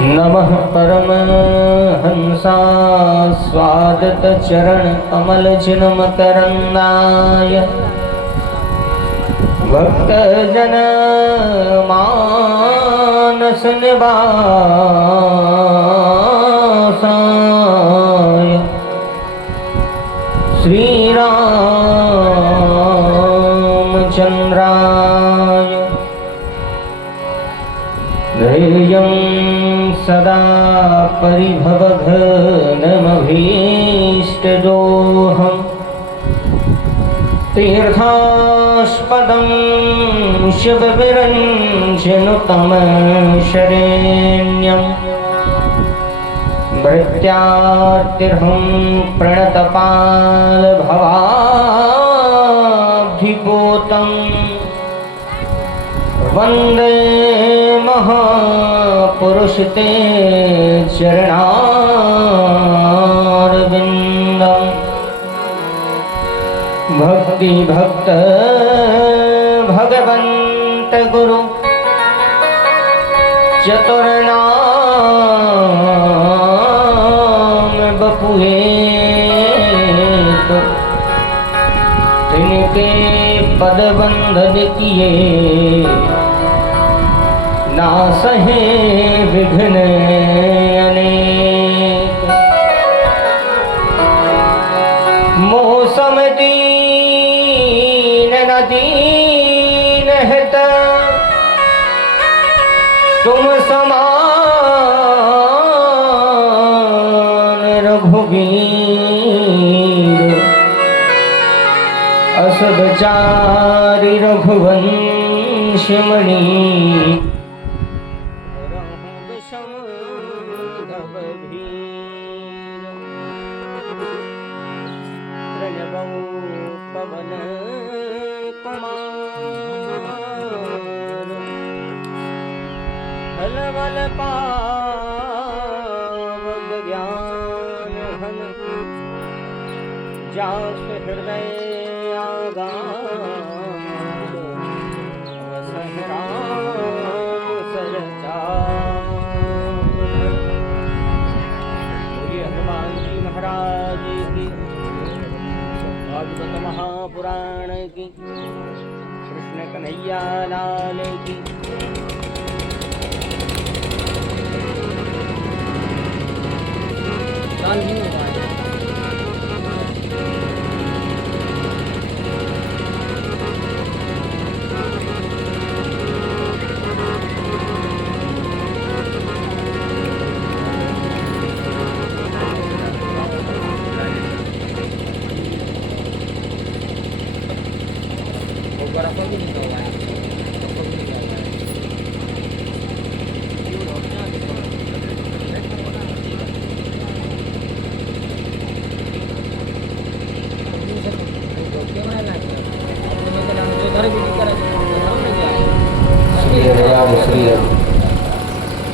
नमः परमहंसास्वादत चरण कमल चिन्मकरन्दाय भक्तजन मानस निवासाय श्री रामचंद्राय ध्येयं सदा परिभवघनमभीष्टदोहम् तीर्थास्पदं शिवविरञ्जनुतं शरेण्यं भृत्यार्तिर्हं प्रणतपालभवाब्धिपूतं वन्दे महापुरुष ते चरणारविन्दम् भक्ति भक्त भगवंत गुरु चतुर्नाम बपुए तिनके पद बंधन किए ना सहे विघ्न अनेक मौसम दीन हित तुम समान रघुवीर असदचारि रघुवंशमणि पवन हलवल पावक ज्ञान घन जास हृदय आगाध सहराम सरचार। बोलिए हनुमान जी महाराज की, भागवत महापुराण की, कृष्ण कन्हैया लाल की।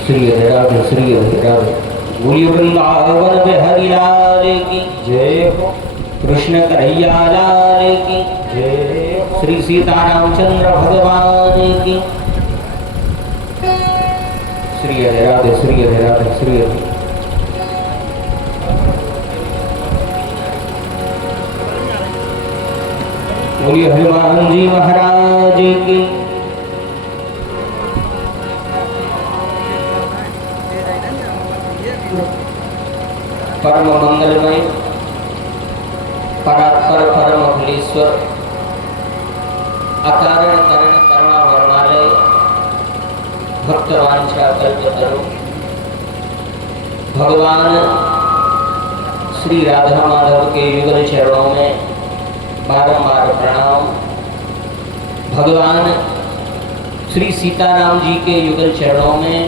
श्री राधे श्री राधे। बोलिए वृंदावन बिहारी लाल की जय हो, कृष्ण कन्हैया लाल की जय, श्री सीतारामचंद्र भगवान की। श्री राधे श्री राधे श्री राधे। बोलिए हनुमान जी महाराज की। परम मंगलमय परात्पर परम अखिलेश्वर अकारण करण करुणा वर्णालय भक्तवांछा कल्पतरु भगवान श्री राधा माधव के युगल चरणों में बारंबार प्रणाम। भगवान श्री सीताराम जी के युगल चरणों में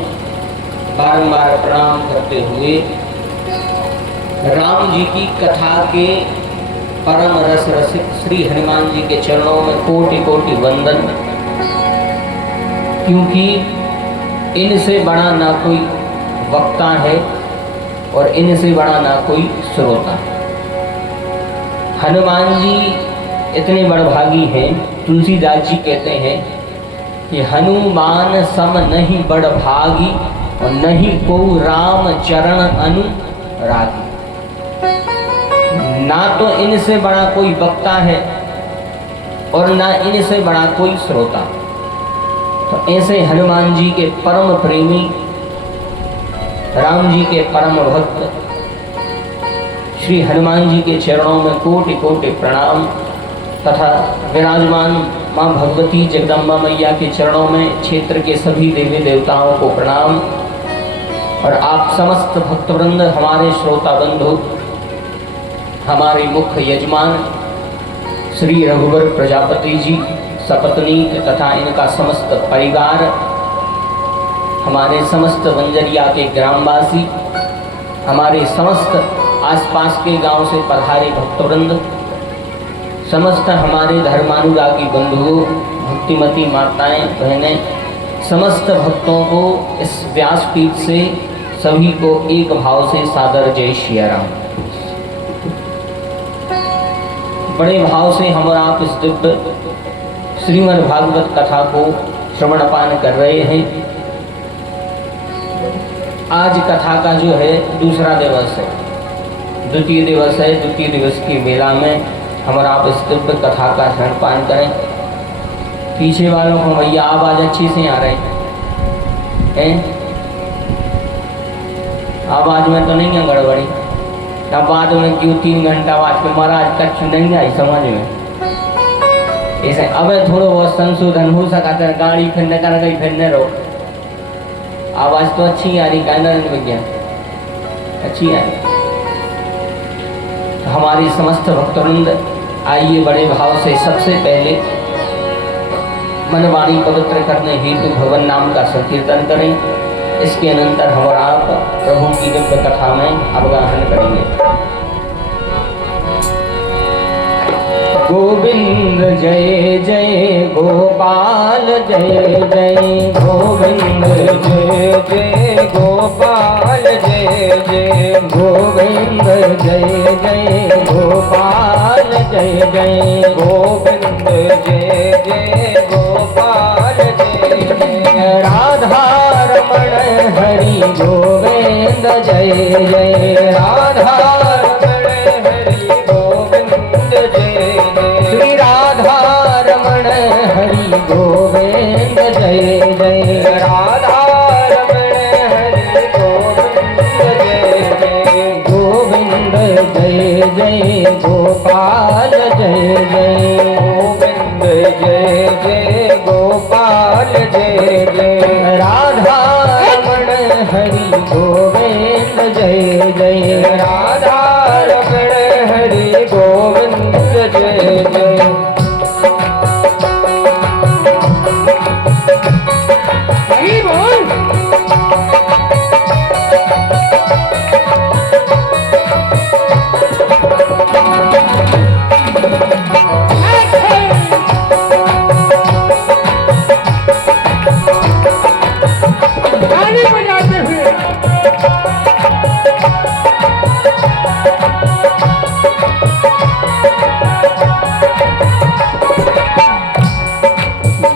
बारंबार प्रणाम करते हुए राम जी की कथा के परम रस रसिक श्री हनुमान जी के चरणों में कोटि कोटि वंदन, क्योंकि इनसे बड़ा ना कोई वक्ता है और इनसे बड़ा ना कोई श्रोता। हनुमान जी इतने बड़भागी हैं, तुलसीदास जी कहते हैं कि हनुमान सम नहीं बड़भागी, और नहीं को राम चरण अनुरागी। ना तो इनसे बड़ा कोई वक्ता है और ना इनसे बड़ा कोई श्रोता। तो ऐसे हनुमान जी के परम प्रेमी, राम जी के परम भक्त श्री हनुमान जी के चरणों में कोटि कोटि प्रणाम तथा विराजमान मां भगवती जगदम्बा मैया के चरणों में क्षेत्र के सभी देवी देवताओं को प्रणाम। और आप समस्त भक्तवृंद, हमारे श्रोता बंधु, हमारे मुख्य यजमान श्री रघुवर प्रजापति जी सपत्नीक तथा इनका समस्त परिवार, हमारे समस्त बंजरिया के ग्रामवासी, हमारे समस्त आसपास के गांव से पधारे भक्तवृंद, समस्त हमारे धर्मानुरागी बंधुओं, भक्तिमती माताएं, बहनें, समस्त भक्तों को इस व्यासपीठ से सभी को एक भाव से सादर जय श्री राम। बड़े भाव से हम और आप इस दिव्य श्रीमद् भागवत कथा को श्रवणपान कर रहे हैं। आज कथा का जो है दूसरा दिवस है, द्वितीय दिवस है। द्वितीय दिवस की मेला में हम और आप इस दिव्य कथा का श्रवणपान करें। पीछे वालों को भैया आवाज अच्छी से आ रही है, आवाज में तो नहीं है गड़बड़ी। तब बाद में क्यों 3 घंटा बाद के महाराज कच्छ नहीं आई समझ में, ऐसे अब थोड़ा बहुत संशोधन हो सका था। गाड़ी फिरने का कहीं फिरने रहो, आवाज तो अच्छी आ रही, कहना विज्ञान अच्छी आ रही। तो हमारी समस्त भक्तवृंद आइए बड़े भाव से सबसे पहले मनवाणी पवित्र करने हेतु भगवान नाम का संकीर्तन करें। इसके अनंतर हम और आप प्रभु की दिव्य कथा में अवगाहन करेंगे। गोविंद जय जय गोपाल जय जय, गोविंद जय जय गोपाल जय जय, गोविंद जय जय गोपाल जय जय, गोविंद जय जय गोपाल जय जय, राधा रमण हरि गोविंद जय जय, राधा रमण हरि गोविंद जय जय, श्री राधा रमण हरि गोविंद जय जय, राधा रमण हरि गोविंद जय जय, गोविंद जय जय गोपाल जय जय, गोविंद जय जय गोपाल जय जय, राधा रमण हरि गोविंद जय जय, राधा रमण हरि गोविंद जय जय।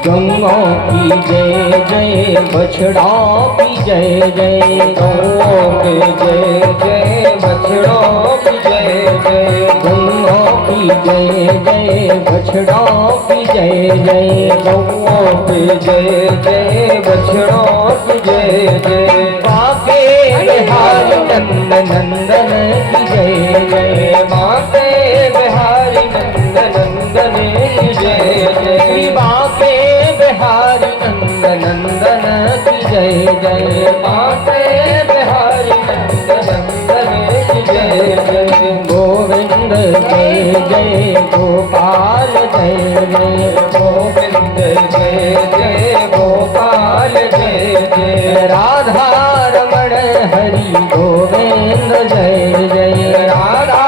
गौओं की जय जय, बछड़ों की जय जय, गौओं की जय जय, बछड़ों की जय जय, गौओं की जय जय, बछड़ों की जय जय, गौओं की जय जय, बछड़ों की जय जय, बाके बिहारी नंदन नंदन की जय जय, बाके बिहारी नंदन नंदन की जय जय, बाके बिहारी नंदन नंदन की जय जय, बाके बिहारी नंदन नंदन की जय जय, गोविंद जय जय गोपाल जय जय, गोविंद जय जय गोपाल जय जय, राधा रमण हरि गोविंद जय जय, राधा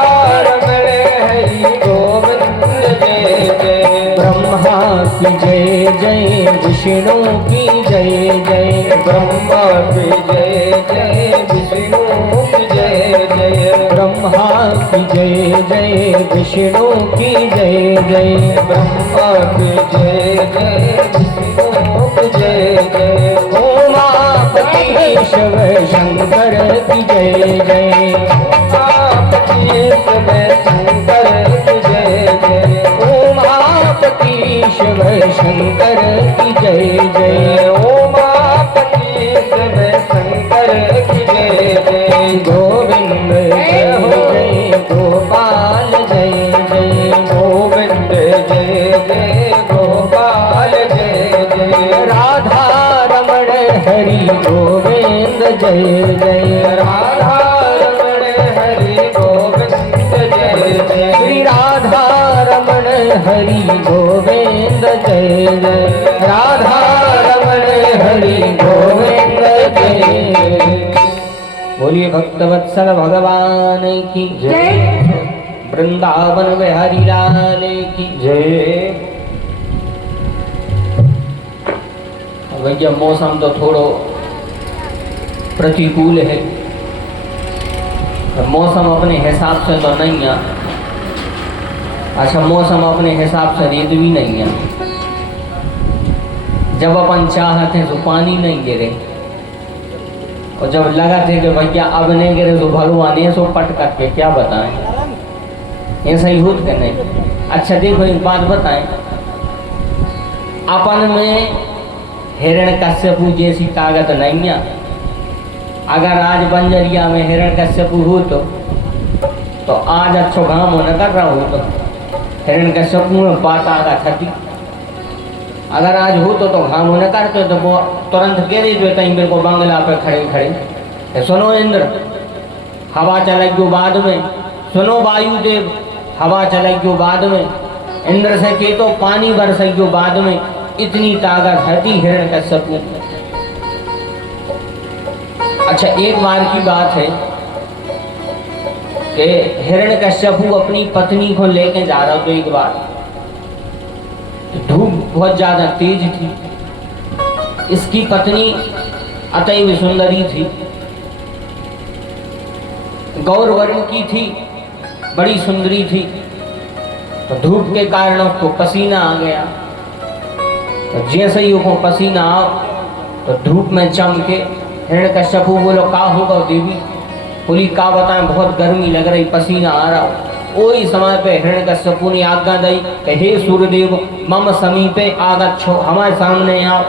रमण हरि गोविंद जय जय, ब्रह्मा की जय जय, विष्णु की जय जय, ब्रह्मा की जय जय, विष्णु की जय जय, ब्रह्मा की जय जय, विष्णु की जय जय, ब्रह्मा की जय जय, विष्णु की जय जय, उमापति शिव शंकर की जय जय। उमापति शिव शंकर की जय जय। उमापति शिव शंकर की जय जय। उमापति शिव शंकर की जय जय। गोविंद जय जय गोपाल जय जय। गोविंद जय जय गोपाल जय जय। राधा रमण हरि गोविंद जय जय। राधा रमण हरि गोविंद जय जय। श्री राधा रमण हरि गोविंद जय जय। राधा रमण हरि गोविंद जय जय। बोलिए भक्तवत्सल भगवान की जय। वृंदावन बिहारी लाल की जय। भैया मौसम तो थोड़ो प्रतिकूल है, मौसम अपने हिसाब से तो नहीं है। अच्छा, मौसम अपने हिसाब से रेत भी नहीं है। जब अपन चाहते हैं तो पानी नहीं गिरे, और जब लगा थे कि भैया अब नहीं गिरे तो भगवान ये सो पट करके क्या बताएं, ऐसा ही होत के नहीं। अच्छा देखो एक बात बताएं, अपन में हिरण्यकश्यपु जैसी ताकत नहीं है। अगर आज बंजरिया में हिरण्यकश्यपु हो तो आज अच्छो घाम न कर रहा हो तो हिरण्यकश्यपु में पाता का क्षति। अगर आज हो तो घाम न करते तो वो तुरंत कह देते तहीं मेरे को बांग्ला पे खड़े खड़े। सुनो इंद्र, हवा चलेगी बाद में। सुनो वायुदेव, हवा चलेगी बाद में। इंद्र से के तो पानी बरसेगी बाद में। इतनी ताकत है हिरण्यकश्यपु। अच्छा एक बार की बात है कि हिरण्यकश्यपु अपनी पत्नी को लेके जा रहा था। एक बार धूप बहुत ज्यादा तेज थी। इसकी पत्नी अतैव सुंदरी थी, गौरवर्ण की थी, बड़ी सुंदरी थी। तो धूप के कारण उसको पसीना आ गया। तो जैसे ही उसको पसीना आ तो धूप में चमके हिरण्यकश्यपु बोलो का होगा देवी? बोली का बताएं, बहुत गर्मी लग रही, पसीना आ रहा। वही समय पे हिरण्यकश्यपु ने आज्ञा दी कि हे सूर्यदेव मम समीपे आगच्छो, हमारे सामने आओ।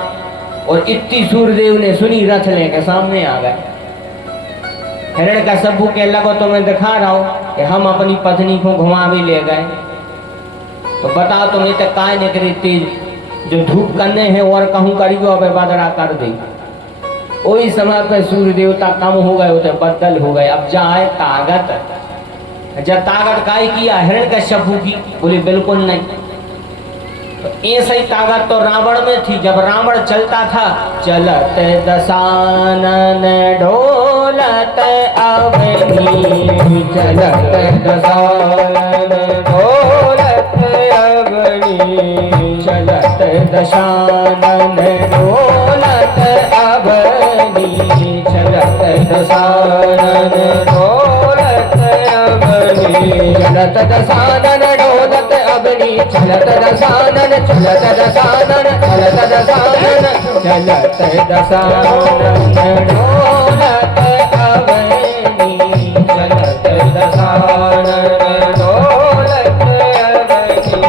और इतनी सूर्यदेव ने सुनी, रथ लेके सामने आ गए। हिरण्यकश्यपु के लगो तो मैं दिखा रहा हूँ कि हम अपनी पत्नी को घुमा भी ले गए। तो बताओ तुम्हें तक काय निकली तेज, जो धूप करने हैं और कहूँ करियो अब बदरा कर दे। वही समय पे सूर्य देवता कम हो गए होते, बदल हो गए। अब जाए ताकत, जब ताकत काय किया हिरण्यकश्यपु की? बोले बिल्कुल नहीं। तो ऐसे ही ताकत तो रावण में थी। जब रावण चलता था, चलत दशानन ढोलत अवनी, चलत दशानन ढोलत अवनी, चलत दशानन ढोलत अवनी, चलत दशानन ढोलत अवनी, चलत दशानन ढोलत अवनी, चलत दशानन, चलत दशानन, चलत दशानन, चलत दशानन ढोलत अवनी, चलत दशानन ढोलत अवनी,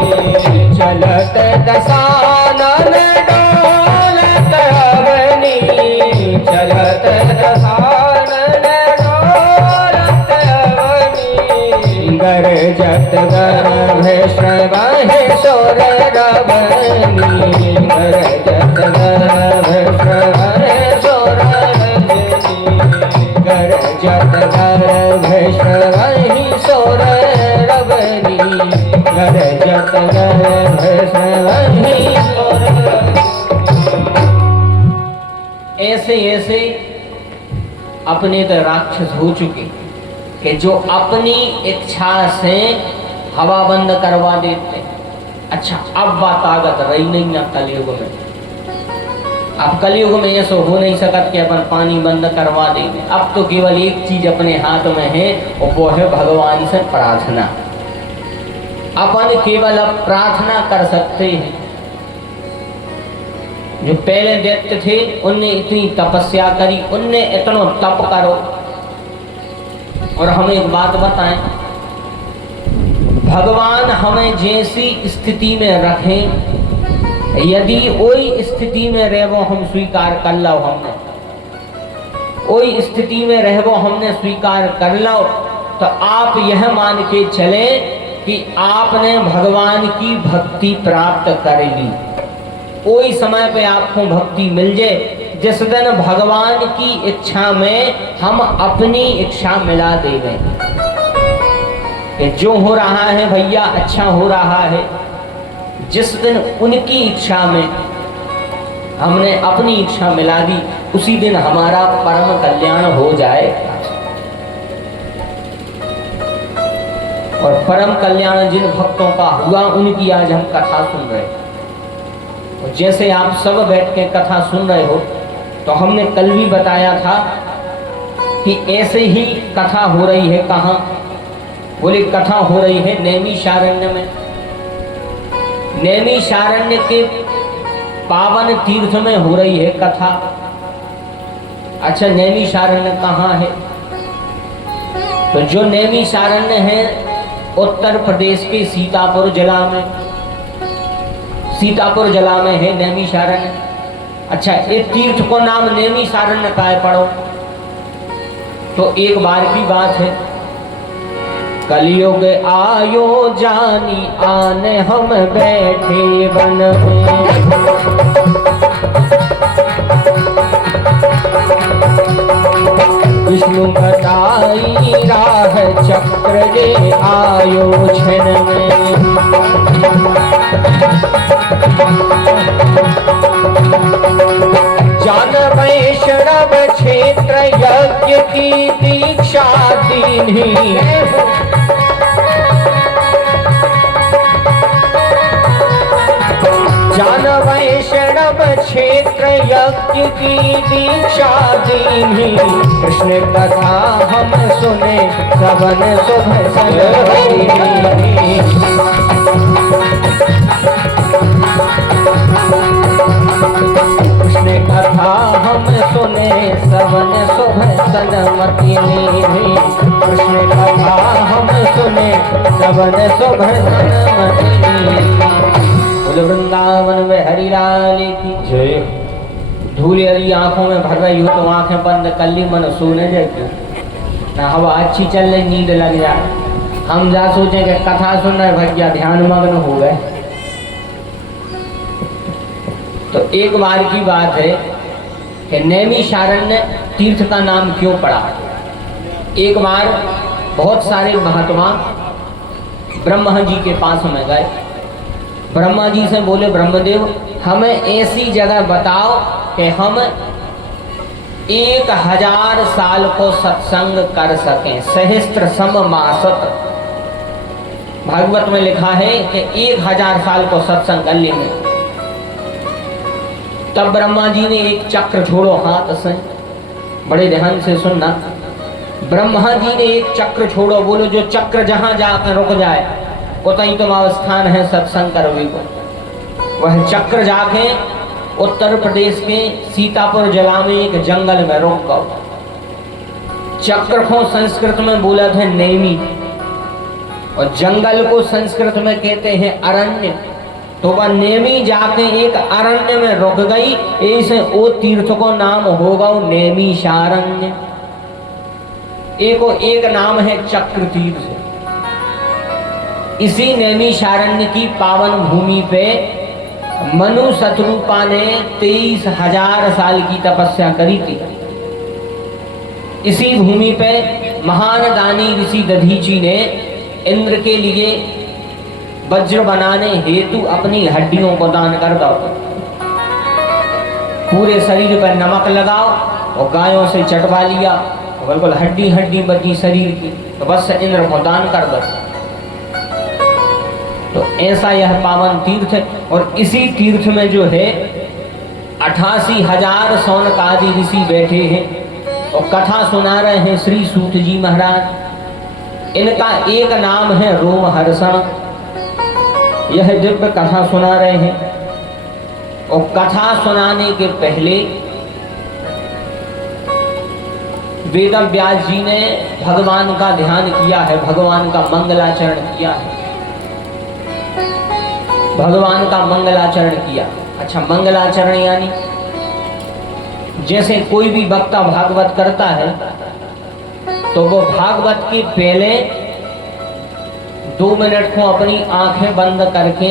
चलत दशानन ढोलत अवनी, चलत दशानन ढोलत अवनी, गरजत गर्भ श्रवहि सोर रवनि, गरजत गर्भ श्रवहि सोर रवनि, गरजत गर्भ श्रवहि सोर रवनि, गरजत गर्भ श्रवहि सोर रवनि। ऐसे ऐसे अपने तो राक्षस हो चुके कि जो अपनी इच्छा से हवा बंद करवा देते। अच्छा अब बात ताकत रही नहीं ना कलयुग में। अब कलयुग में ऐसा हो नहीं सकता कि अपन पानी बंद करवा देंगे। अब तो केवल एक चीज अपने हाथ में है और वो है भगवान से प्रार्थना। अपन केवल अब प्रार्थना कर सकते हैं। जो पहले दैत्य थे उनने इतनी तपस्या करी, उनने इतना तप करो। और हम एक बात बताएं, भगवान हमें जैसी स्थिति में रखें, यदि वही स्थिति में रहो हम स्वीकार कर लो, हमने वही स्थिति में रहो हमने स्वीकार कर लो, तो आप यह मान के चले कि आपने भगवान की भक्ति प्राप्त कर ली। कोई समय पे आपको भक्ति मिल जाए, जिस दिन भगवान की इच्छा में हम अपनी इच्छा मिला देंगे कि जो हो रहा है भैया अच्छा हो रहा है, जिस दिन उनकी इच्छा में हमने अपनी इच्छा मिला दी, उसी दिन हमारा परम कल्याण हो जाए। और परम कल्याण जिन भक्तों का हुआ उनकी आज हम कथा सुन रहे हैं। और जैसे आप सब बैठ के कथा सुन रहे हो, तो हमने कल भी बताया था कि ऐसे ही कथा हो रही है। कहाँ? बोले कथा हो रही है नैमिषारण्य में। नैमिषारण्य के पावन तीर्थ में हो रही है कथा। अच्छा, नैमिषारण्य कहाँ है? तो जो नैमिषारण्य है उत्तर प्रदेश के सीतापुर जिला में, सीतापुर जिला में है नैमिषारण्य। अच्छा, इस तीर्थ को नाम नैमिषारण्य का है पढ़ो तो एक बार की बात है, कलयुग आयो जानी आने हम बैठे वन में, विष्णु घटाई राह चक्र जे आयो क्षण में, जान वैष्णव क्षेत्र यज्ञ की दीक्षा दीन्ही, जान वैष्णव क्षेत्र यज्ञ की दीक्षा दीन्ही, कृष्ण कथा हम सुने श्रवण शुभ सन्मति, कृष्ण कथा हम सुने श्रवण शुभ सन्मति, कृष्ण कथा हम सुने श्रवण शुभ सन्मति। वृंदावन में हरिलाल की जय। धूल यदि आंखों में भर रही हो तो आंखें बंद कर ली, मन सोने जाए ना, हवा अच्छी चल रही, नींद लग जाए। हम जा सोचे कि कथा सुन रहे भैया ध्यान मग्न हो गए। तो एक बार की बात है कि नैमिषारण्य तीर्थ का नाम क्यों पड़ा। एक बार बहुत सारे महात्मा ब्रह्मा जी के पास में गए। ब्रह्मा जी से बोले, ब्रह्मदेव हमें ऐसी जगह बताओ कि हम 1000 साल को सत्संग कर सकें, सहस्त्र सम मासत। भागवत में लिखा है कि 1000 साल को सत्संग कर लेंगे। तब ब्रह्मा जी ने एक चक्र छोड़ो हाथ से, बड़े ध्यान से सुनना। ब्रह्मा जी ने एक चक्र छोड़ो, बोलो जो चक्र जहां जाकर रुक जाए उतनी तुम स्थान है सत्संग करोगे को। वह चक्र जाके उत्तर प्रदेश के सीतापुर जिला में एक जंगल में रुक गए। चक्र को संस्कृत में बोला था नेमी, और जंगल को संस्कृत में कहते हैं अरण्य। तो वह नेमी जाके एक अरण्य में रुक गई, ऐसे वो तीर्थ को नाम होगा नैमिषारण्य। एक नाम है चक्र तीर्थ। इसी नैमिषारण्य की पावन भूमि पे मनु शत्रुपा ने 23,000 साल की तपस्या करी थी। इसी भूमि पे महान दानी ऋषि दधीची ने इंद्र के लिए वज्र बनाने हेतु अपनी हड्डियों को दान कर दो। पूरे शरीर पर नमक लगाओ और गायों से चटवा लिया, तो बिल्कुल हड्डी हड्डी बची शरीर की, तो बस इंद्र को दान कर दो। तो ऐसा यह पावन तीर्थ है। और इसी तीर्थ में जो है 88,000 शौनकादि ऋषि बैठे हैं और कथा सुना रहे हैं श्री सूत जी महाराज। इनका एक नाम है रोमहर्षण। यह दिव्य कथा सुना रहे हैं। और कथा सुनाने के पहले वेद व्यास जी ने भगवान का ध्यान किया है, भगवान का मंगलाचरण किया है, भगवान का मंगलाचरण किया। अच्छा, मंगलाचरण यानी जैसे कोई भी वक्ता भागवत करता है तो वो भागवत के पहले 2 मिनट को अपनी आंखें बंद करके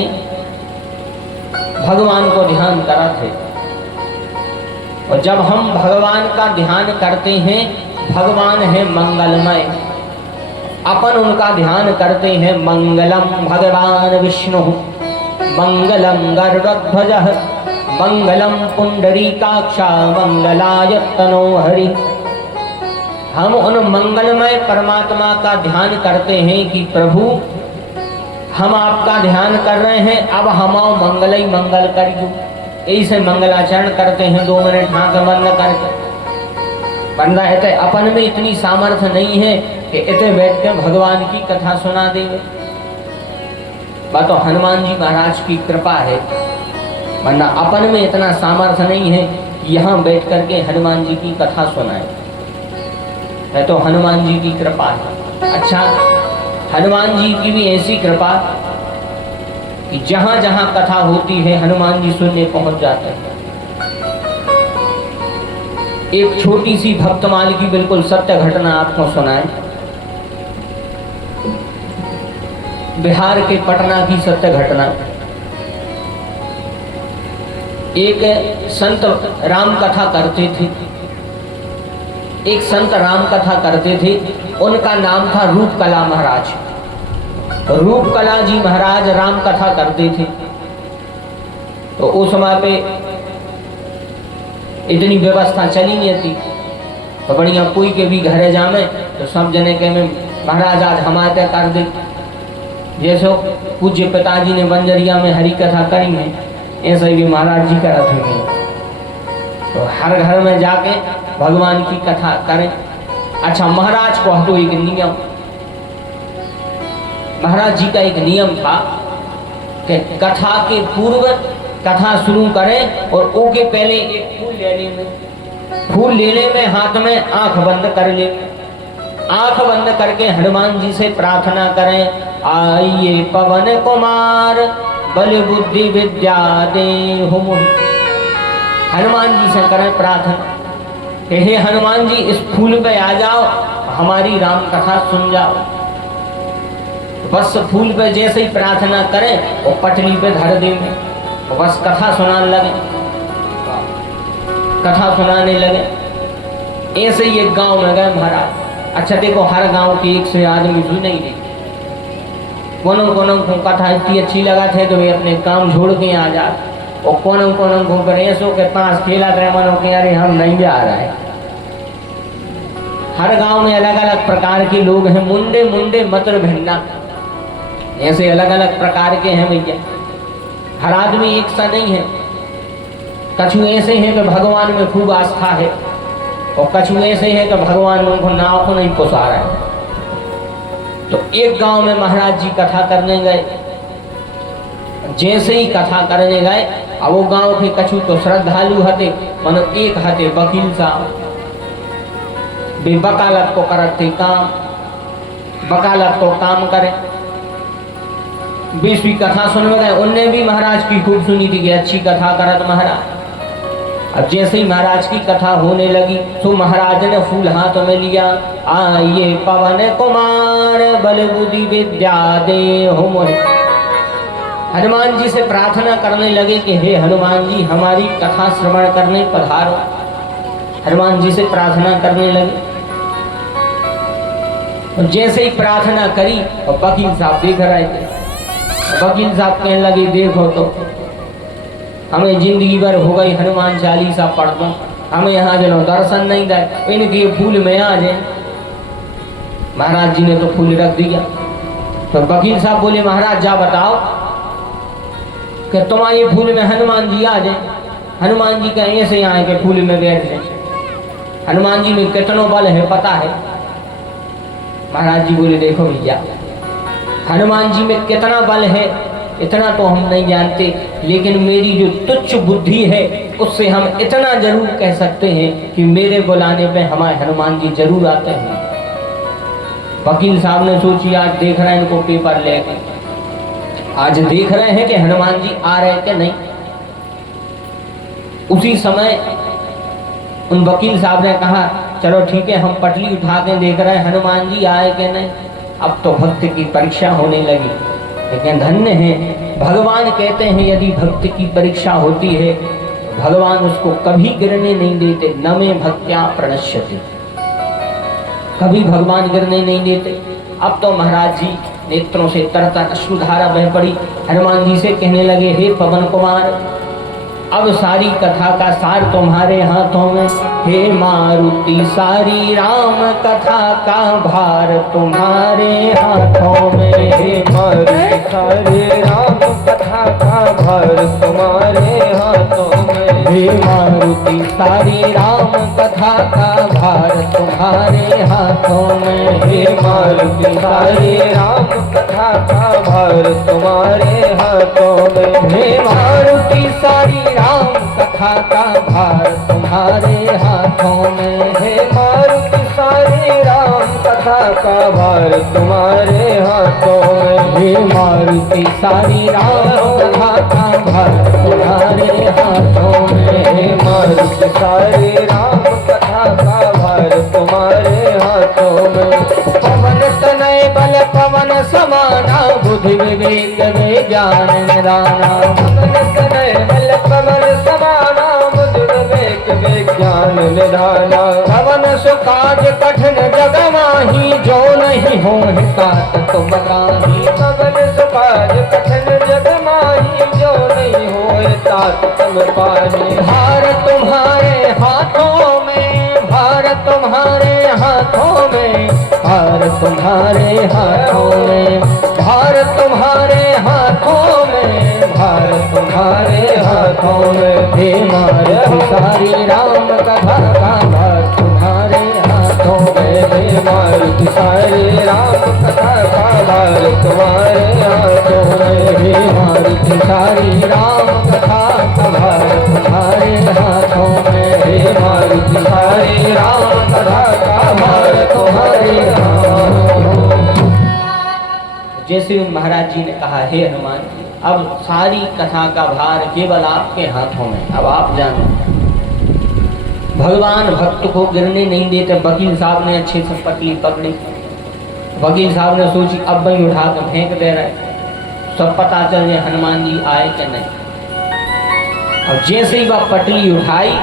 भगवान को ध्यान करते हैं। और जब हम भगवान का ध्यान करते हैं, भगवान है मंगलमय, अपन उनका ध्यान करते हैं। मंगलम भगवान विष्णु मंगलम गरुड़ध्वजः मंगलम पुंडरीकाक्षा मंगलाय तनो हरि। हम उन मंगलमय परमात्मा का ध्यान करते हैं कि प्रभु हम आपका ध्यान कर रहे हैं, अब हम आओ मंगल ही मंगल करियो। ऐसे मंगलाचरण करते हैं 2 मिनट आंख बंद करके। बंदा है अपन में इतनी सामर्थ्य नहीं है कि इतने बैठ के भगवान की कथा सुना देंगे। बात तो हनुमान जी महाराज की कृपा है, वरना अपन में इतना सामर्थ्य नहीं है कि यहाँ बैठ करके हनुमान जी की कथा सुनाए। है तो हनुमान जी की कृपा है। अच्छा, हनुमान जी की भी ऐसी कृपा कि जहां जहां कथा होती है हनुमान जी सुनने पहुंच जाते हैं। एक छोटी सी भक्तमाल की बिल्कुल सत्य घटना आपको सुनाए। बिहार के पटना की सत्य घटना। एक संत राम कथा करते थे, एक संत राम कथा करते थे, उनका नाम था रूपकला महाराज। रूपकला जी महाराज राम कथा करते थे। तो उस समय पे इतनी व्यवस्था चली नहीं थी, तो बढ़िया कोई के भी घरे जामे तो सब जने के में महाराज आज हमारे कर दे। जैसे पूज्य पिताजी ने बंजरिया में हरी कथा करी है, ऐसे ही भी महाराज जी करत होंगे। तो हर घर में जाके भगवान की कथा करें। अच्छा, महाराज को हटो एक नियम, महाराज जी का एक नियम था कि कथा के पूर्व कथा शुरू करें और ओके पहले एक फूल लेने में हाथ में आंख बंद कर ले। आंख बंद करके हनुमान जी से प्रार्थना करें, आइए पवन कुमार बल बुद्धि विद्या देहु मोहि। हनुमान जी से करें प्रार्थना, हे हनुमान जी इस फूल पे आ जाओ, हमारी राम कथा सुन जाओ। बस फूल पे जैसे ही प्रार्थना करें और पटली पे धर देंगे, बस कथा सुनाने लगे, कथा सुनाने लगे। ऐसे ही एक गांव में गए महाराज। अच्छा देखो, हर गांव के एक से आदमी सुने ही नहीं, कोनों को कथा इतनी अच्छी लगा थे तो वे अपने काम छोड़ के आ जा, और कोनों को गणेशों के पास खेला रहे मनो के अरे हम नहीं भी आ रहा है। हर गांव में अलग अलग प्रकार के लोग हैं, मुंडे मुंडे मतर भिन्ना, ऐसे अलग अलग प्रकार के हैं भैया। हर आदमी एक सा नहीं है। कछु ऐसे हैं कि भगवान में खूब आस्था है, और कछु ऐसे हैं कि भगवान उनको नाव को नहीं पोसा रहा है। तो एक गांव में महाराज जी कथा करने गए। जैसे ही कथा करने गए, अब वो गांव के कछु तो श्रद्धालु हते, मानो एक हते वकील साहब, वे वकालत को करते काम, वकालत को काम करे। 20वीं कथा सुनने गए, उनने भी महाराज की खूब सुनी थी कि अच्छी कथा करत महाराज। अब जैसे ही महाराज की कथा होने लगी तो महाराज ने फूल हाथ में लिया, आइए पवन कुमार बल बुद्धि विद्या देहु मोहि। हनुमान जी से प्रार्थना करने लगे कि हे हनुमान जी हमारी कथा श्रवण करने पधारो। हनुमान जी से प्रार्थना करने लगे। और जैसे ही प्रार्थना करी और वकील साहब देख रहे थे। वकील साहब कहने लगे, देखो तो हमें जिंदगी भर हो गई हनुमान चालीसा पढ़ दो, हमें यहाँ जो दर्शन नहीं दे, इनके फूल में आ जाए। महाराज जी ने तो फूल रख दिया। तो वकील साहब बोले, महाराज जा बताओ कि तुम्हारे फूल में हनुमान जी आ जाए। हनुमान जी का ऐसे यहाँ के फूल में बैठ जाए। हनुमान जी में कितना बल है पता है? महाराज जी बोले, देखो भैया हनुमान जी में कितना बल है इतना तो हम नहीं जानते, लेकिन मेरी जो तुच्छ बुद्धि है उससे हम इतना जरूर कह सकते हैं कि मेरे बुलाने पे हमारे हनुमान जी जरूर आते हैं। वकील साहब ने सोची आज देख रहे हैं इनको पेपर लेके, आज देख रहे हैं कि हनुमान जी आ रहे कि नहीं। उसी समय उन वकील साहब ने कहा चलो ठीक है, हम पटली उठा के देख रहे हैं हनुमान जी आए कि नहीं। अब तो भक्त की परीक्षा होने लगी, लेकिन धन्य है भगवान कहते हैं यदि भक्त की परीक्षा होती है भगवान उसको कभी गिरने नहीं देते। न में भक्त्या प्रणश्यते, कभी भगवान गिरने नहीं देते। अब तो महाराज जी नेत्रों से तरतर अश्रुधारा बह पड़ी, हनुमान जी से कहने लगे हे पवन कुमार, अब सारी कथा का सार तुम्हारे हाथों में। हे मारुति सारी राम कथा का भार तुम्हारे हाथों में। हे मारुति सारी राम कथा का भार तुम्हारे हाथों में। हे मारुति सारी राम कथा का भार तुम्हारे हाथों में। हे मारुति सारी राम कथा का भार तुम्हारे हाथों में। हे मारुति सारी राम कथा का भार तुम्हारे हाथों में। हे मारुति सारी राम कथा का भार तुम्हारे हाथों में। हे मारुति सारी राम कथा का भार तुम्हारे हाथों में। हे मारुति सारी राम कथा का भार तुम्हारे हाथों में। पवन तनय बल पवन समाना बुद्धि विवेक ज्ञान निधाना। पवन तनय बल पवन समाना बुद्धि विवेक विज्ञान निधाना। पवन सुकाज कठिन जग माही जो नहीं हो तात तुम गाही। पवन सुकाज कठिन जग माही जो नहीं होए तात तुम पाही। भार तुम्हारे हाथों में, भार तुम्हारे हाथों में, भार तुम्हारे हाथों में, भार तुम्हारे हाथों में, भार तुम्हारे हाथों में। हे मारुति सारी राम कथा का भार तुम्हारे हाथों में। हे मारुति सारी राम कथा का भार तुम्हारे हाथों में। हे मारुति सारी राम कथा का भार तुम्हारे हाथों में। हे मारुति सारी राम कथा का भार तुम्हारे हाथों में। जैसे उन महाराज जी ने कहा हे हनुमान, अब सारी कथा का भार केवल आपके हाथों में, अब आप जानो। भगवान भक्त को गिरने नहीं देते। वकील साहब ने अच्छे से पटली पकड़ी, वकील साहब ने सोची अब वही उठा कर फेंक दे रहे, सब पता चल जाए हनुमान जी आए कि नहीं। और जैसे ही वह पटली उठाई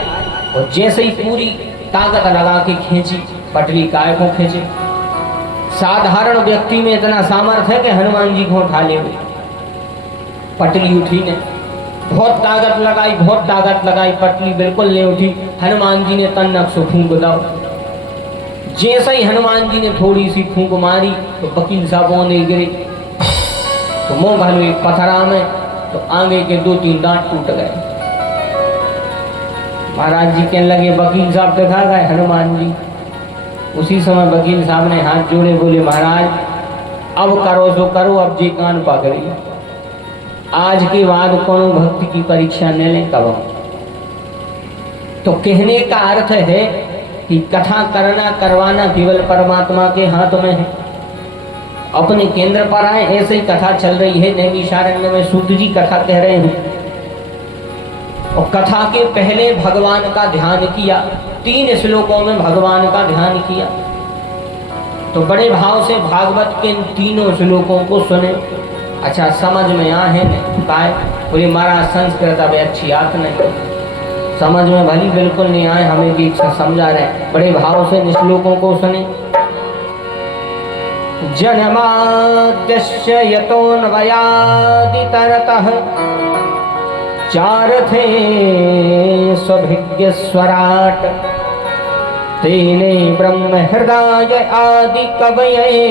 और जैसे ही पूरी ताकत लगा के खींची, पटली काय को खींची। साधारण व्यक्ति में इतना सामर्थ्य है कि हनुमान जी को उठा ले। पटली उठी ने, बहुत ताकत लगाई, बहुत ताकत लगाई, पटली बिल्कुल नहीं उठी। हनुमान जी ने तन्नक से फूंक दो। जैसे ही हनुमान जी ने थोड़ी सी फूंक मारी तो वकील साहब ने गिरे, तो मुंह घालो एक पथरा में, तो आगे के 2-3 दांत टूट गए। महाराज जी कहने लगे वकील साहब दिखा गए हनुमान जी। उसी समय वकील साहब ने हाथ जोड़े बोले महाराज अब करो सो करो, अब जी कान पकड़ी, आज के बाद कौन भक्ति की परीक्षा न ले कब। तो कहने का अर्थ है कि कथा करना करवाना केवल परमात्मा के हाथ में है। अपने केंद्र पर आए, ऐसे ही कथा चल रही है। नैमिषारण्य में सूत जी कथा कह रहे हैं और कथा के पहले भगवान का ध्यान किया, 3 श्लोकों में भगवान का ध्यान किया। तो बड़े भाव से भागवत के इन 3 श्लोकों को सुने। अच्छा समझ में आए काय बोले महाराज संस्कृत अब अच्छी आत नहीं, समझ में भली बिल्कुल नहीं आए, हमें भी समझा रहे। बड़े भाव से इन श्लोकों को सुने। जन्माद्यस्य यतोऽन्वयादितरतः चारथे स्वभिज्ञस्वराट् तेने ब्रह्म हृदय आदि कवये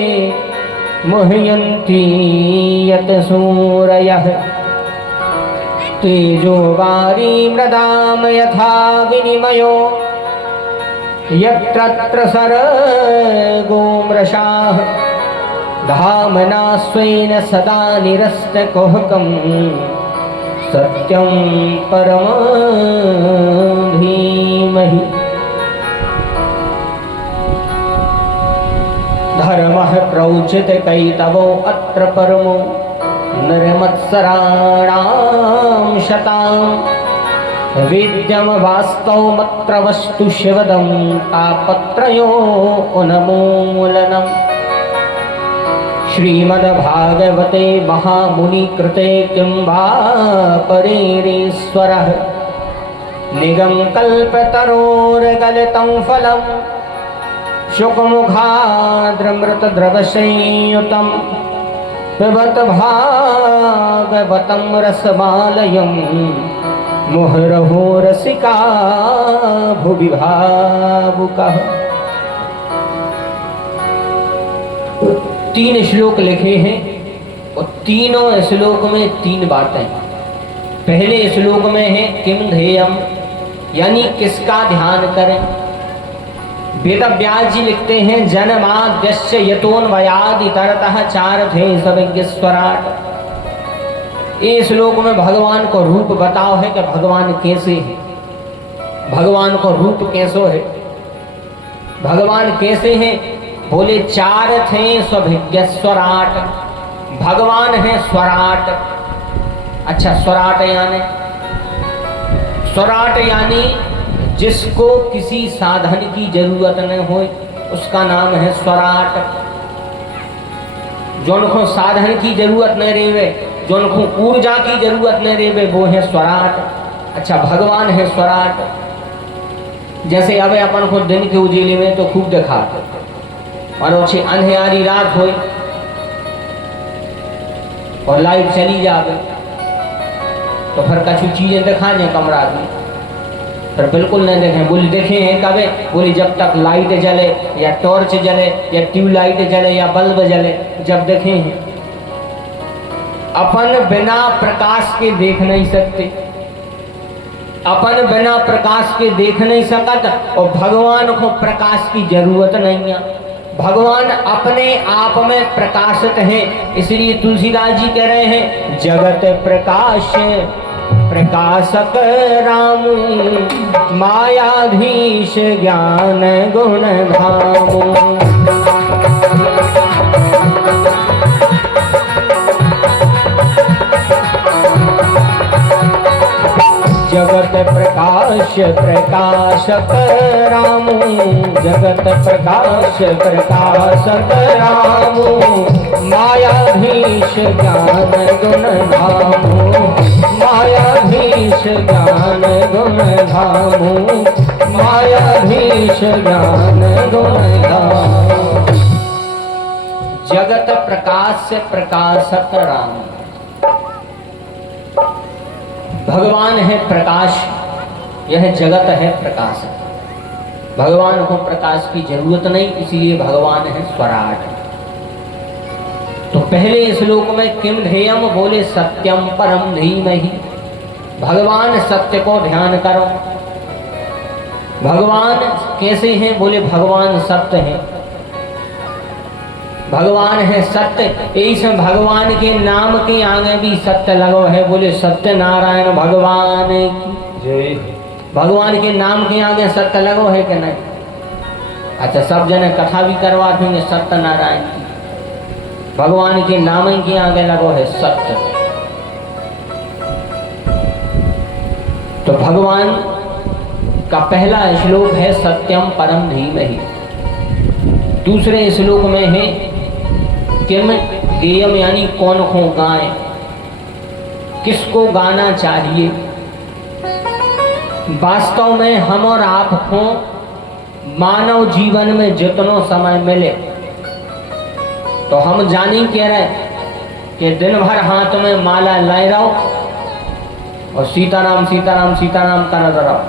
मुह्यन्ति यत सूरयः तेजो वारी मृदाम यथा विनिमयो यत्र सर्गो मृषाः धामना स्वेन सदा निरस्तकुहकं सत्यं परमं धीमहि। धर्मः प्रोचित कैतवो अत्र परमो नरमत्सराणां शतां वेद्यं वास्तवमत्र वस्तु शिवदं तापत्रयो उन्मूलनम्। श्रीमद्भागवते महामुनिकृते किं वा परेरीश्वरः निगम कल्पतरोर्गलितं फलं शुकमुखाद्रमृतद्रवसंयुतं पिबत भागवतं रसमालयं मुहुरहो रसिका भुवि भावुकः। 3 श्लोक लिखे हैं और तीनों श्लोक में 3 बातें। पहले श्लोक में है किम ध्येयम, यानी किसका ध्यान करें। वेद व्यास जी लिखते हैं जन्माद्यस्य यतोन्वयादितरतः चारथे सविज्ञस्वराट। इस श्लोक में भगवान को रूप बताओ है कि भगवान कैसे है, भगवान को रूप कैसो है, भगवान कैसे हैं। बोले 4 थे सविज्ञ स्वराट, भगवान है स्वराट। अच्छा, स्वराट यानी जिसको किसी साधन की जरूरत न हो उसका नाम है स्वराट। जोनको साधन की जरूरत न रेवे, जोनको ऊर्जा की जरूरत न रेवे, वो है स्वराट। अच्छा, भगवान है स्वराट। जैसे अब अपन को दिन के उजेले में तो खूब दिखाते और अच्छी अंधेरी रात हो और लाइट चली जावे तो फिर कछु चीजें दिखा दें कमरा की, फिर बिल्कुल नहीं देखें। बोले देखे हैं कभी, बोले जब तक लाइट जले या टॉर्च जले या ट्यूबलाइट जले या बल्ब जले, जब देखे हैं। अपन बिना प्रकाश के देख नहीं सकते, अपन बिना प्रकाश के देख नहीं सकत और भगवान को प्रकाश की जरूरत नहीं है। भगवान अपने आप में प्रकाशित है। इसलिए तुलसीदास जी कह रहे हैं जगत प्रकाश प्रकाशक राम मायाधीश ज्ञान गुण धामु। जगत प्रकाश प्रकाशक रामु, जगत प्रकाश प्रकाशक रामु मायाधीश ज्ञान गुण धामु, मायाधीश ज्ञान गुण धामु, मायाधीश ज्ञान गुण धामु। जगत प्रकाश प्रकाशक राम, भगवान है प्रकाश, यह जगत है प्रकाश। भगवान को प्रकाश की जरूरत नहीं, इसलिए भगवान है स्वराट। तो पहले श्लोक में किम ध्येयम, बोले सत्यम परम धीमहि। भगवान सत्य को ध्यान करो। भगवान कैसे हैं, बोले भगवान सत्य है। भगवान है सत्य, इस भगवान के नाम के आगे भी सत्य लगो है। बोले सत्य नारायण भगवान की जय। भगवान के नाम के आगे सत्य लगो है कि नहीं? अच्छा, सब जने कथा भी करवा देंगे सत्य नारायण की, भगवान के नाम के आगे लगो है सत्य। तो भगवान का पहला श्लोक है सत्यम परम धीमहि। दूसरे श्लोक में है किम गेयम, यानी कौन को गाए, किसको गाना चाहिए। वास्तव में हम और आप को मानव जीवन में जितनो समय मिले तो हम जानी कह रहे कि दिन भर हाथ में माला लाए रहो और सीताराम सीताराम सीताराम का नजर आओ।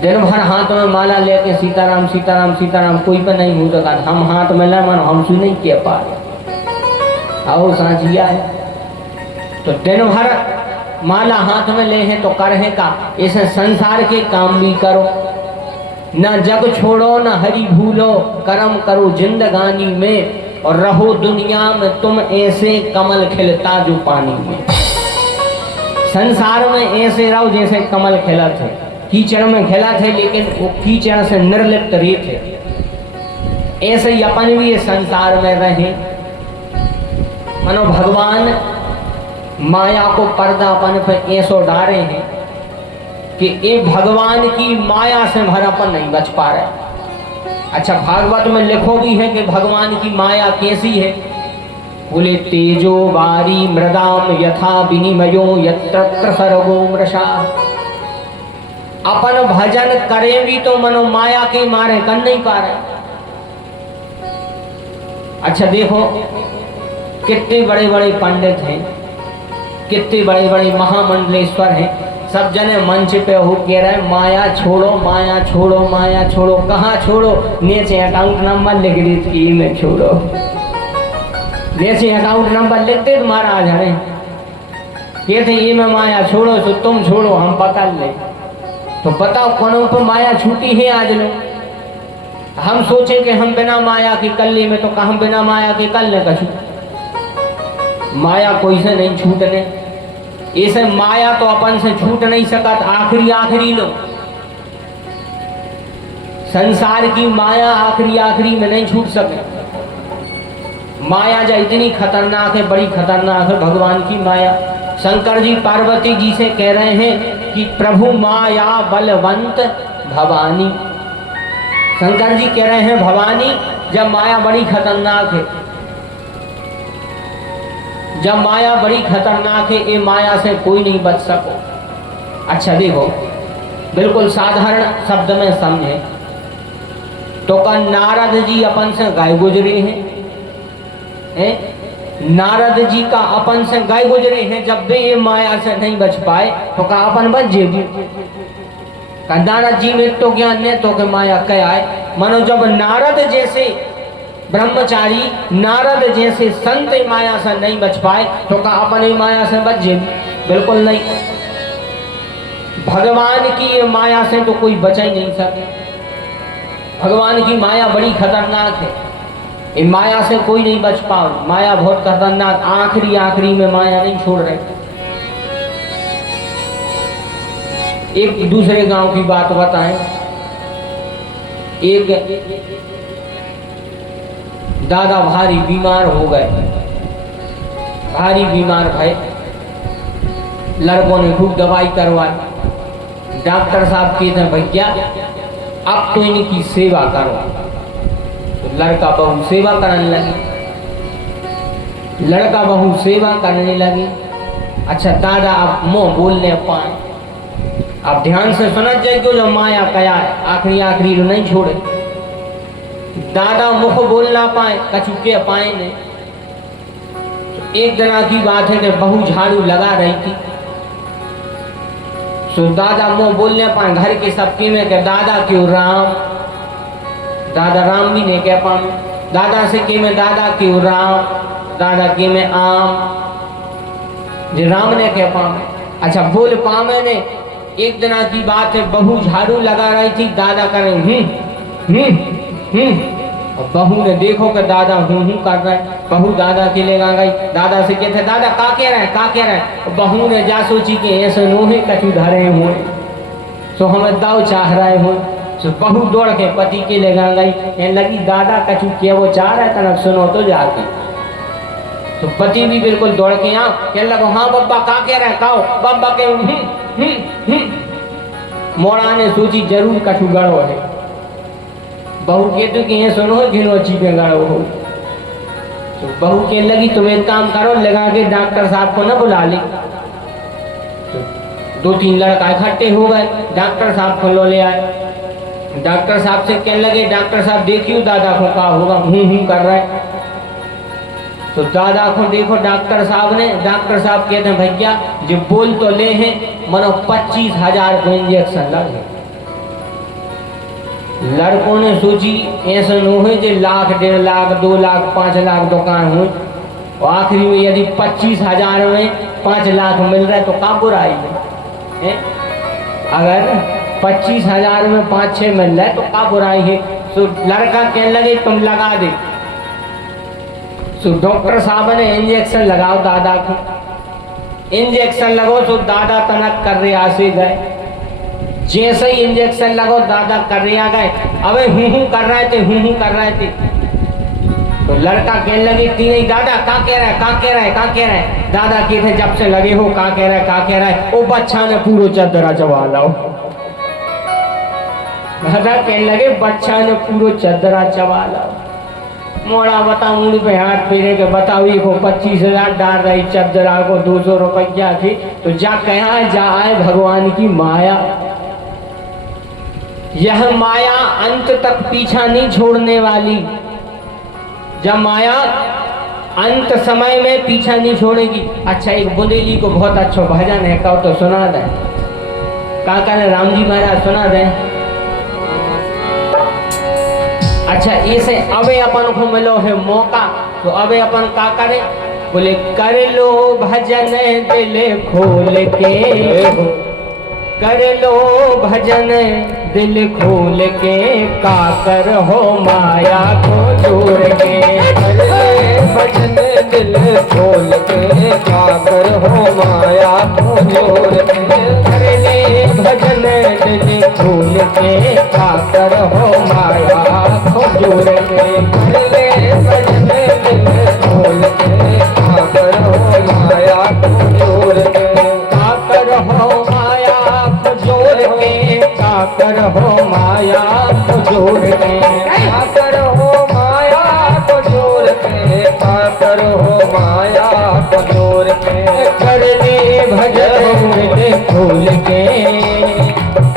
दिन भर हाथ में माला लेके सीताराम सीताराम सीताराम कोई पर नहीं हो सका। हम हाथ में ले मन हम सुन नहीं कह पा रहे, आओ सांझिया है। तो दिन भर माला हाथ में ले हैं तो करे का, इस संसार के काम भी करो, ना जग छोड़ो ना हरि भूलो, कर्म करो जिंदगानी में और रहो दुनिया में तुम ऐसे कमल खिलता जो पानी में। संसार में ऐसे रहो जैसे कमल खिला थे, कीचड़ में खिला थे लेकिन वो कीचड़ से निर्लिप्त रहे थे। ऐसे ही अपन भी इस संसार में रहे। मानो भगवान माया को पर्दा अपन पर ऐसो डारे हैं कि ये भगवान की माया से भरापन नहीं बच पा रहे। अच्छा, भागवत में लिखो भी है कि भगवान की माया कैसी है। बोले तेजो वारी मृदाम यथा विनिमयो यत्र सर्वो मृषा। अपन भजन करें भी तो मनो माया के मारे कर नहीं पा रहे। अच्छा देखो, कितने बड़े बड़े पंडित हैं, कितने बड़े बड़े महामंडलेश्वर हैं, सब जने मंच पे हो कह रहे माया छोड़ो, माया छोड़ो, माया छोड़ो। कहाँ छोड़ो? नीचे अकाउंट नंबर लिख दी में छोड़ो। नीचे अकाउंट नंबर लिखते तो महाराज हमें कहते ये में माया छोड़ो तो तुम छोड़ो हम पकड़ ले। तो बताओ कौनों पर माया छूटी है आज लोग। हम सोचे कि हम बिना माया के कल्ले में, तो कहाँ बिना माया के कल्ले का छूट। माया कोई से नहीं छूटने, ऐसे माया तो अपन से छूट नहीं सकता। आखिरी लो संसार की माया आखिरी में नहीं छूट सके। माया जो इतनी खतरनाक है, बड़ी खतरनाक है भगवान की माया। शंकर जी पार्वती जी से कह रहे हैं कि प्रभु माया बलवंत भवानी। शंकर जी कह रहे हैं भवानी जब माया बड़ी खतरनाक है, जब माया बड़ी खतरनाक है, ये माया से कोई नहीं बच सको। अच्छा देखो, बिल्कुल साधारण शब्द में समझे तो का नारद जी अपन से गाय गुजरे हैं, नारद जी का अपन से गाय गुजरे हैं। जब भी ये माया से नहीं बच पाए तो का अपन बच जेगी। नारद जी में तो ज्ञान ने तो के माया क्या है। मानो जब नारद जैसे ब्रह्मचारी, नारद जैसे संत माया से नहीं बच पाए तो का अपनी माया से बच जाए? बिल्कुल नहीं। भगवान की ये माया से तो कोई बचा ही नहीं सकता। भगवान की माया बड़ी खतरनाक है, ये माया से कोई नहीं बच पाओ। माया बहुत खतरनाक, आखिरी में माया नहीं छोड़ रहे। एक दूसरे गांव की बात बताएं। एक दादा भारी बीमार हो गए, भारी बीमार भय। लड़कों ने खूब दवाई करवाई। डॉक्टर साहब कहते हैं भैया अब तो इनकी सेवा करो। तो लड़का बहू सेवा करने लगी, लड़का बहू सेवा करने लगे। अच्छा दादा आप मुंह बोलने पाए, आप ध्यान से सुना जाए क्यों जो माया कया है, आखिरी नहीं छोड़े। दादा मुख बोल ना पाए, कछु के पाए नहीं। एक दिन की बात है कि बहू झाड़ू लगा रही थी, सो दादा मुंह बोलने पाए। घर के सबके में के दादा क्यों राम, दादा राम भी नहीं कह पाए। दादा से के में दादा क्यों राम, दादा के में आम, जो राम ने कह पाए। अच्छा बोल पामे ने। एक दिन की बात है, बहू झाड़ू लगा रही थी, दादा करे और बहू ने देखो कि दादा हूँ कर रहा है। बहू दादा के ले गई, दादा से कहते दादा का कह रहे हैं, का कह रहे हैं। बहू ने जा सोची कि ऐसे नोहे कछु धरे हुए सो हमें दाव चाह रहे हो। सो बहू दौड़ के पति के ले गई, कहने लगी दादा कछु क्या वो चाह रहा है, तनक सुनो तो जाके। तो पति भी बिल्कुल दौड़ के आ कहने लगो हाँ बब्बा का कह रहे हैं, काओ बब्बा के मोड़ा ने सोची जरूर कछु गड़ो है। बहू कहते कि ये सुनो घिनो चीपे गड़ो हो। तो बहू कहने लगी तुम एक काम करो, लगा के डॉक्टर साहब को न बुला ले। तो 2-3 लड़का इकट्ठे हो गए, डॉक्टर साहब को लो ले आए। डॉक्टर साहब से कहने लगे डॉक्टर साहब देखियो दादा को क्या होगा, हूँ कर रहा है। तो दादा को देखो डॉक्टर साहब ने, डॉक्टर साहब कहते हैं भैया जो बोल तो ले हैं मनो 25,000 को इंजेक्शन लगे। लड़कों ने सोची ऐसा न हो जो लाख, 1.5 लाख, 2 लाख, 5 लाख दुकान हो, और आखिरी में यदि 25,000 में 5 लाख मिल रहा है तो कहाँ बुराई है? अगर 25,000 में 5-6 मिल रहा है तो कहाँ बुराई है? तो लड़का कहने लगे तुम लगा दे। तो डॉक्टर साहब ने इंजेक्शन लगाओ दादा को, इंजेक्शन लगो तो दादा तनक कर रहे आसे गए। जैसे ही इंजेक्शन लगो दादा कर रहे आ गए, अबे हूं कर रहे थे, हूं कर रहे थे। तो लड़का कहने लगी थी नहीं दादा का कह रहा है, का कह रहा है, का कह रहा है। दादा के थे जब से लगे हो का कह रहा है, का कह रहा है। ओ बच्चा ने पूरा चदरा चबा लाओ। दादा कहने लगे बच्चा ने पूरा चदरा चबा लाओ। मोड़ा बता मुंह पे हाथ फेरे के बताओ को 25,000 डाल रही चदरा को 200 रुपया थी। तो जा कहा जाए भगवान की माया, यह माया अंत तक पीछा नहीं छोड़ने वाली। जब माया अंत समय में पीछा नहीं छोड़ेगी। अच्छा एक बुंदेली को बहुत अच्छा भजन है, कहो तो सुना दे। काका ने राम जी महाराज सुना दे। अच्छा इसे अबे अपन को मिलो है मौका, तो अबे अपन का करे, बोले कर लो भजन दिल खोल के, कर लो भजन दिल खोल के, काकर हो माया को जोड़ के। कर ले भजन दिल खोल के, काकर हो माया को जोड़ के। कर ले भजन दिल खोल के, काकर हो माया को जोड़ के। कर ले भजन दिल खोल के, काकर हो माया को जोड़ के। काकर हो माया को जोड़ के, काकर हो माया को जोड़ के। काकर हो माया को जोड़ के, काकर हो माया को जोड़ के। कर ले भजन दिल खोल के,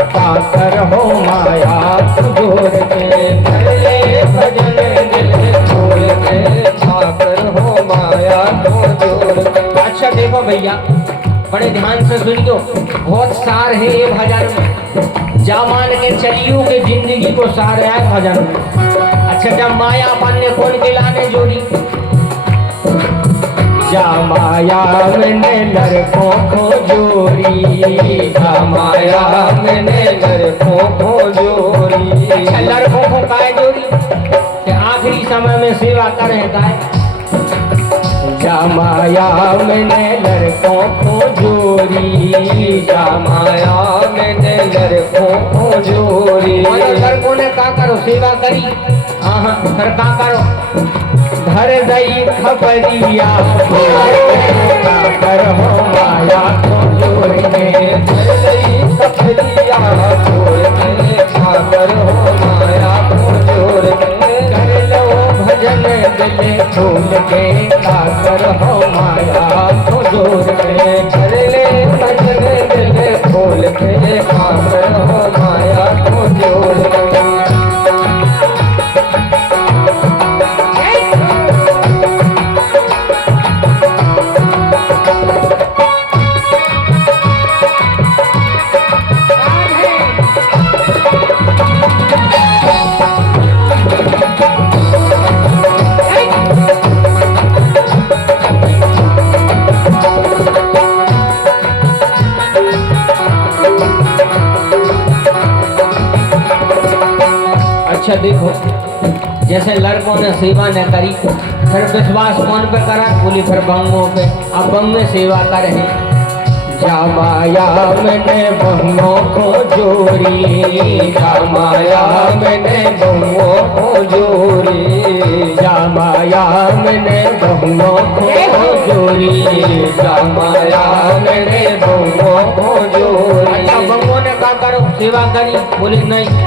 काकर हो माया को जोड़ के। कर ले भजन दिल खोल के, काकर हो माया को जोड़ के। अच्छा देखो भैया बड़े ध्यान से सुनियो, बहुत सार है ये भजन में। जा मान के चलियो के जिंदगी को सार है भजन में। अच्छा जब माया अपन ने कौन के लाने जोड़ी, जा माया मैंने लड़कों को जोड़ी, जा माया मैंने लड़कों को जोड़ी। अच्छा लड़कों को काय जोड़ी कि आखिरी समय में सेवा करें काय। जा माया मैंने लड़कों को जोड़ी, जा माया मैंने लड़कों को जोड़ी। लड़कों ने का करो सेवा करी, हाँ फिर का करो भर दई खबरिया, का करो माया को जोड़ के। भर दई खबरिया छोड़ के, काकर हो माया को जोड़ के। कर लो भजन दिल खोल के, काकर हो माया को जोड़ के। कर ले भजन दिल खोल के, काकर हो माया को जोड़ के। अच्छा देखो जैसे लड़कों ने सेवा न करी, फिर विश्वास कौन पे करा, बोली फिर बंगों पे। अब बंग में सेवा करे हैं। जा माया मैंने बंगों को जोड़ी, जा माया मैंने बहुओं को जोड़ी। जा माया मैंने बंगों को जोड़ी। जा माया मैंने बहुओं को जोड़ी। अच्छा बंगों ने का करो सेवा करी, बोली नहीं।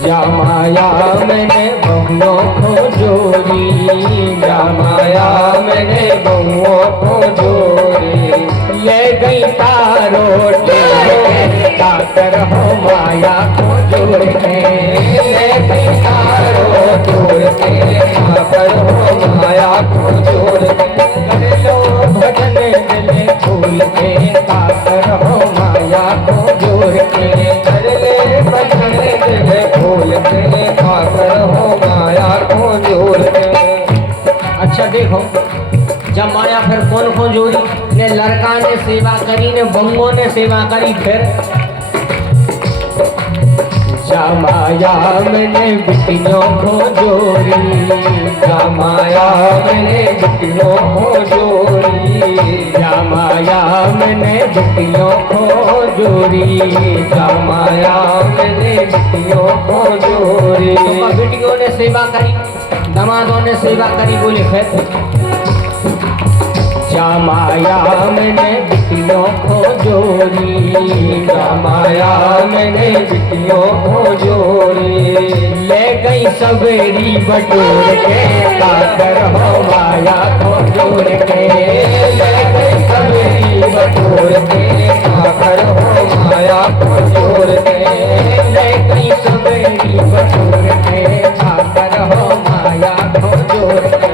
जा माया मैंने बहुओं को जोड़ी, जा माया मैंने बहुओं को जोड़ी। ले गई तारो काकर हो माया को जोड़ के। ले गई तारो जोड़ के, काकर हो माया को जोड़ के। कर लो भजन दिल खोल के, काकर हो माया को जोड़ के। कर ले भजन दिल खोल के, काकर हो माया को जोड़ के। अच्छा देखो जब माया फिर कौन कौन जोड़ी ने, लड़का ने सेवा करी ने बंगों ने सेवा करी। फिर माया मैंने बिटियों को जोड़ी, माया मैंने बिटियों को जोड़ी, माया मैंने बिटियों को जोड़ी, माया मैंने बिटियों को जोड़ी। बेटियों ने सेवा करी, दामादों ने सेवा करी, बोले फिर माया मैंने बिटियों को जोड़ी, माया मैंने बिटियों को जोड़ी। ले गई सवेरी बटोर के, काकर हो माया को जोड़ के, ले गई सवेरी बटोर के, काकर हो माया को जोड़ के, ले गई सवेरी बटोर के, काकर हो माया को जोड़ के,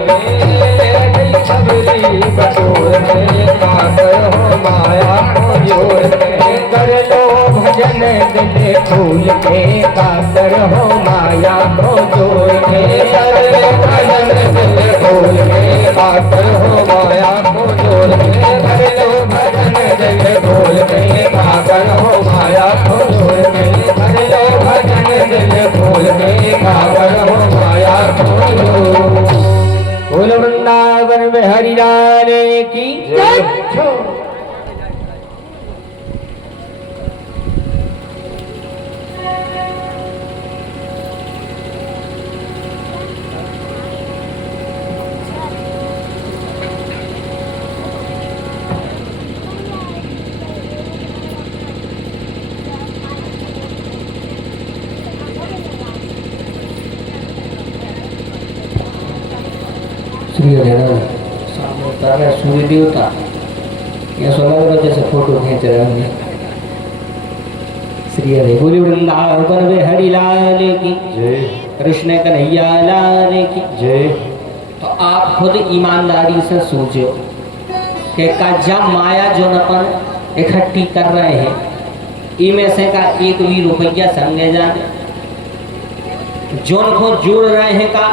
ले गई सवेरी बटोर के, काकर हो माया को जोड़ के। कर लो भजन दिल खोल के, काकर हो माया को जोड़ के, कर लो भजन दिल खोल के, काकर हो माया को जोड़ के, कर लो भजन दिल खोल के, काकर हो माया को जोड़ के, कर लो भजन दिल खोल के, काकर हो माया को जोड़। बोल वृंदावन में हरि लाल की जय। श्री हरिनाम सामने तारा सूर्य देवता, ये सोलह जैसे फोटो खींच रहे होंगे। श्री हरि बोली वृंदावन में हरि लाल की जय, कृष्ण कन्हैया लाल की जय। तो आप खुद ईमानदारी से सोचो कि जब माया जो अपन इकट्ठी कर रहे हैं, इनमें से का एक भी रुपया संगे जाने, जोन को जोड़ रहे हैं का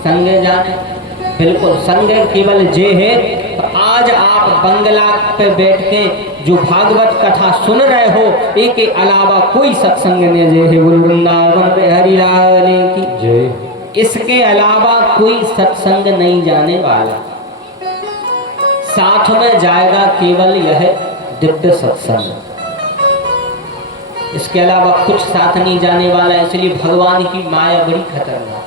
संगे जाने, बिल्कुल संगे केवल जे है। तो आज आप बंगला पे बैठ के जो भागवत कथा सुन रहे हो, एक के अलावा कोई सत्संग नहीं जे है। बोल वृंदावन में हरि लाल की जय। इसके अलावा कोई सत्संग नहीं जाने वाला, साथ में जाएगा केवल यह दिव्य सत्संग, इसके अलावा कुछ साथ नहीं जाने वाला। इसलिए भगवान की माया बड़ी खतरनाक,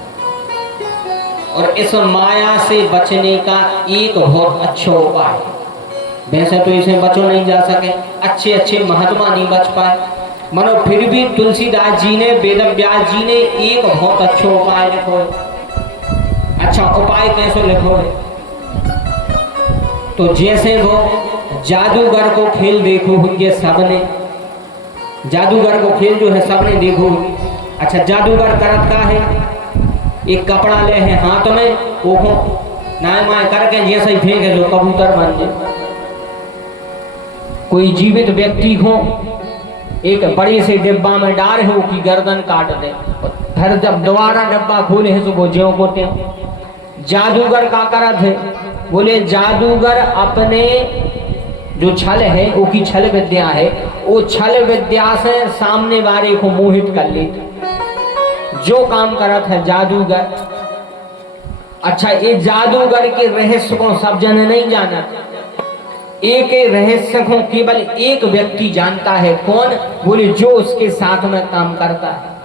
और इस माया से बचने का एक बहुत अच्छा उपाय, वैसे तो इसे बचो नहीं जा सके, अच्छे अच्छे महात्मा नहीं बच पाए, मनो फिर भी तुलसीदास जी ने, वेद व्यास जी ने एक बहुत अच्छा उपाय लिखो है। अच्छा उपाय कैसे लिखो है? तो जैसे वो जादूगर को खेल देखो होंगे सबने, जादूगर को खेल जो है सबने देखो। अच्छा जादूगर करत का है, एक कपड़ा ले है हाथ में, ओहो नाय माय करके जैसे ही फेंके जो कबूतर बन जाए। कोई जीवित व्यक्ति हो, एक बड़े से डिब्बा में डाल है, उसकी गर्दन काट दे, फिर जब दोबारा डिब्बा खोले है तो वो ज्यों को त्यों। जादूगर का करत है, बोले जादूगर अपने जो छल है, वो की छल विद्या है, वो छल विद्या से सामने वाले को मोहित कर लेते, जो काम करत है जादूगर। अच्छा ये जादूगर के रहस्य को सब जन नहीं जाना, एक रहस्य को केवल एक व्यक्ति जानता है। कौन? बोले जो उसके साथ में काम करता है,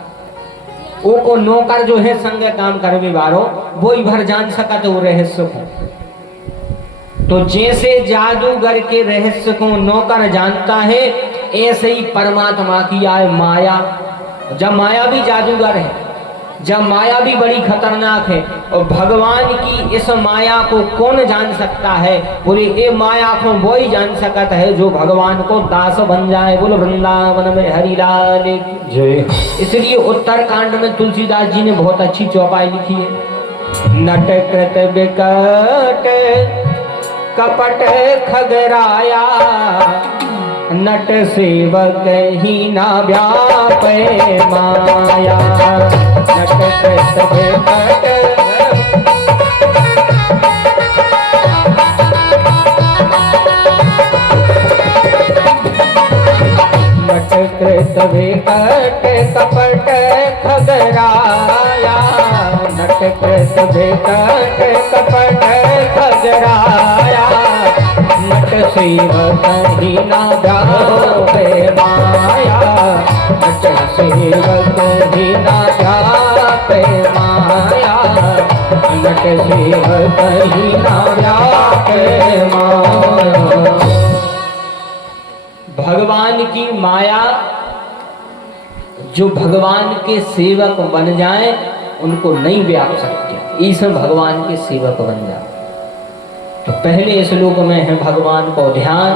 वो को नौकर जो है संग काम करवे वालो, वो ही भर जान सकता वो रहस्य को। तो जैसे जादूगर के रहस्य को नौकर जानता है, ऐसे ही परमात्मा की आए माया। जब माया भी जादूगर है, जब माया भी बड़ी खतरनाक है, और भगवान की इस माया को कौन जान सकता है? बोले ये माया को वो ही जान सकता है जो भगवान को दास बन जाए। बोलो वृंदावन में हरि लाल की जय। इसलिए उत्तरकांड में तुलसीदास जी ने बहुत अच्छी चौपाई लिखी है। नट कृत विकट कपट खगराया, नट सेवक ही ना व्यापे माया। नट कृत विकट नट कृत विकट कपट खगराया, नट कृत विकट कपट खगराया, नट सेवक हीना जापे माया, नट सेवक हीना जापे माया, नट सेवक हीना जापे माया। भगवान की माया, जो भगवान के सेवक बन जाएं उनको नहीं व्याप सकते, ईश्वर भगवान के सेवक बन जाए। तो पहले श्लोक में है भगवान को ध्यान,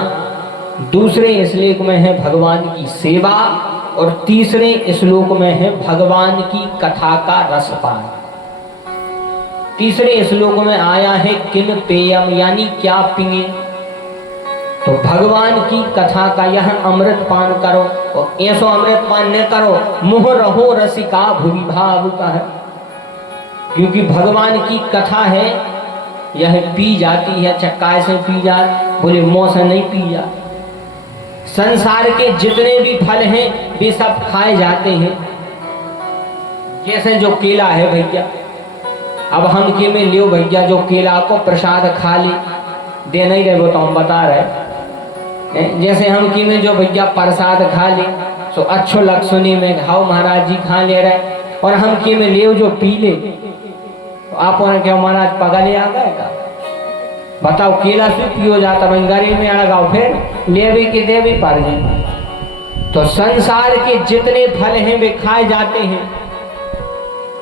दूसरे श्लोक में है भगवान की सेवा, और तीसरे श्लोक में है भगवान की कथा का रसपान। तीसरे श्लोक में आया है किम पेयम, यानी क्या पिए। तो भगवान की कथा का यह अमृत पान करो, और ऐसो अमृत पान न करो मोह रहो रसिका भूमि भाव का है, क्योंकि भगवान की कथा है यह पी जाती है। चक्काए से पी जा, बोले मुँह से नहीं पी जा। संसार के जितने भी फल हैं वे सब खाए जाते हैं। जैसे जो केला है भैया, अब हम के में लियो भैया, जो केला को प्रसाद खा ले, दे नहीं रहे वो तो हम बता रहे। जैसे हम की में जो भैया प्रसाद खा ले तो अच्छो लग सुनी में घाव महाराज जी खा ले रहे, और हम की में ले जो पी ले तो आप क्या महाराज पगले आ गए का? बताओ केला से पियो जाता बंगारी में अड़गाओ, फिर ले भी कि दे भी पार जाए। तो संसार के जितने फल हैं वे खाए जाते हैं।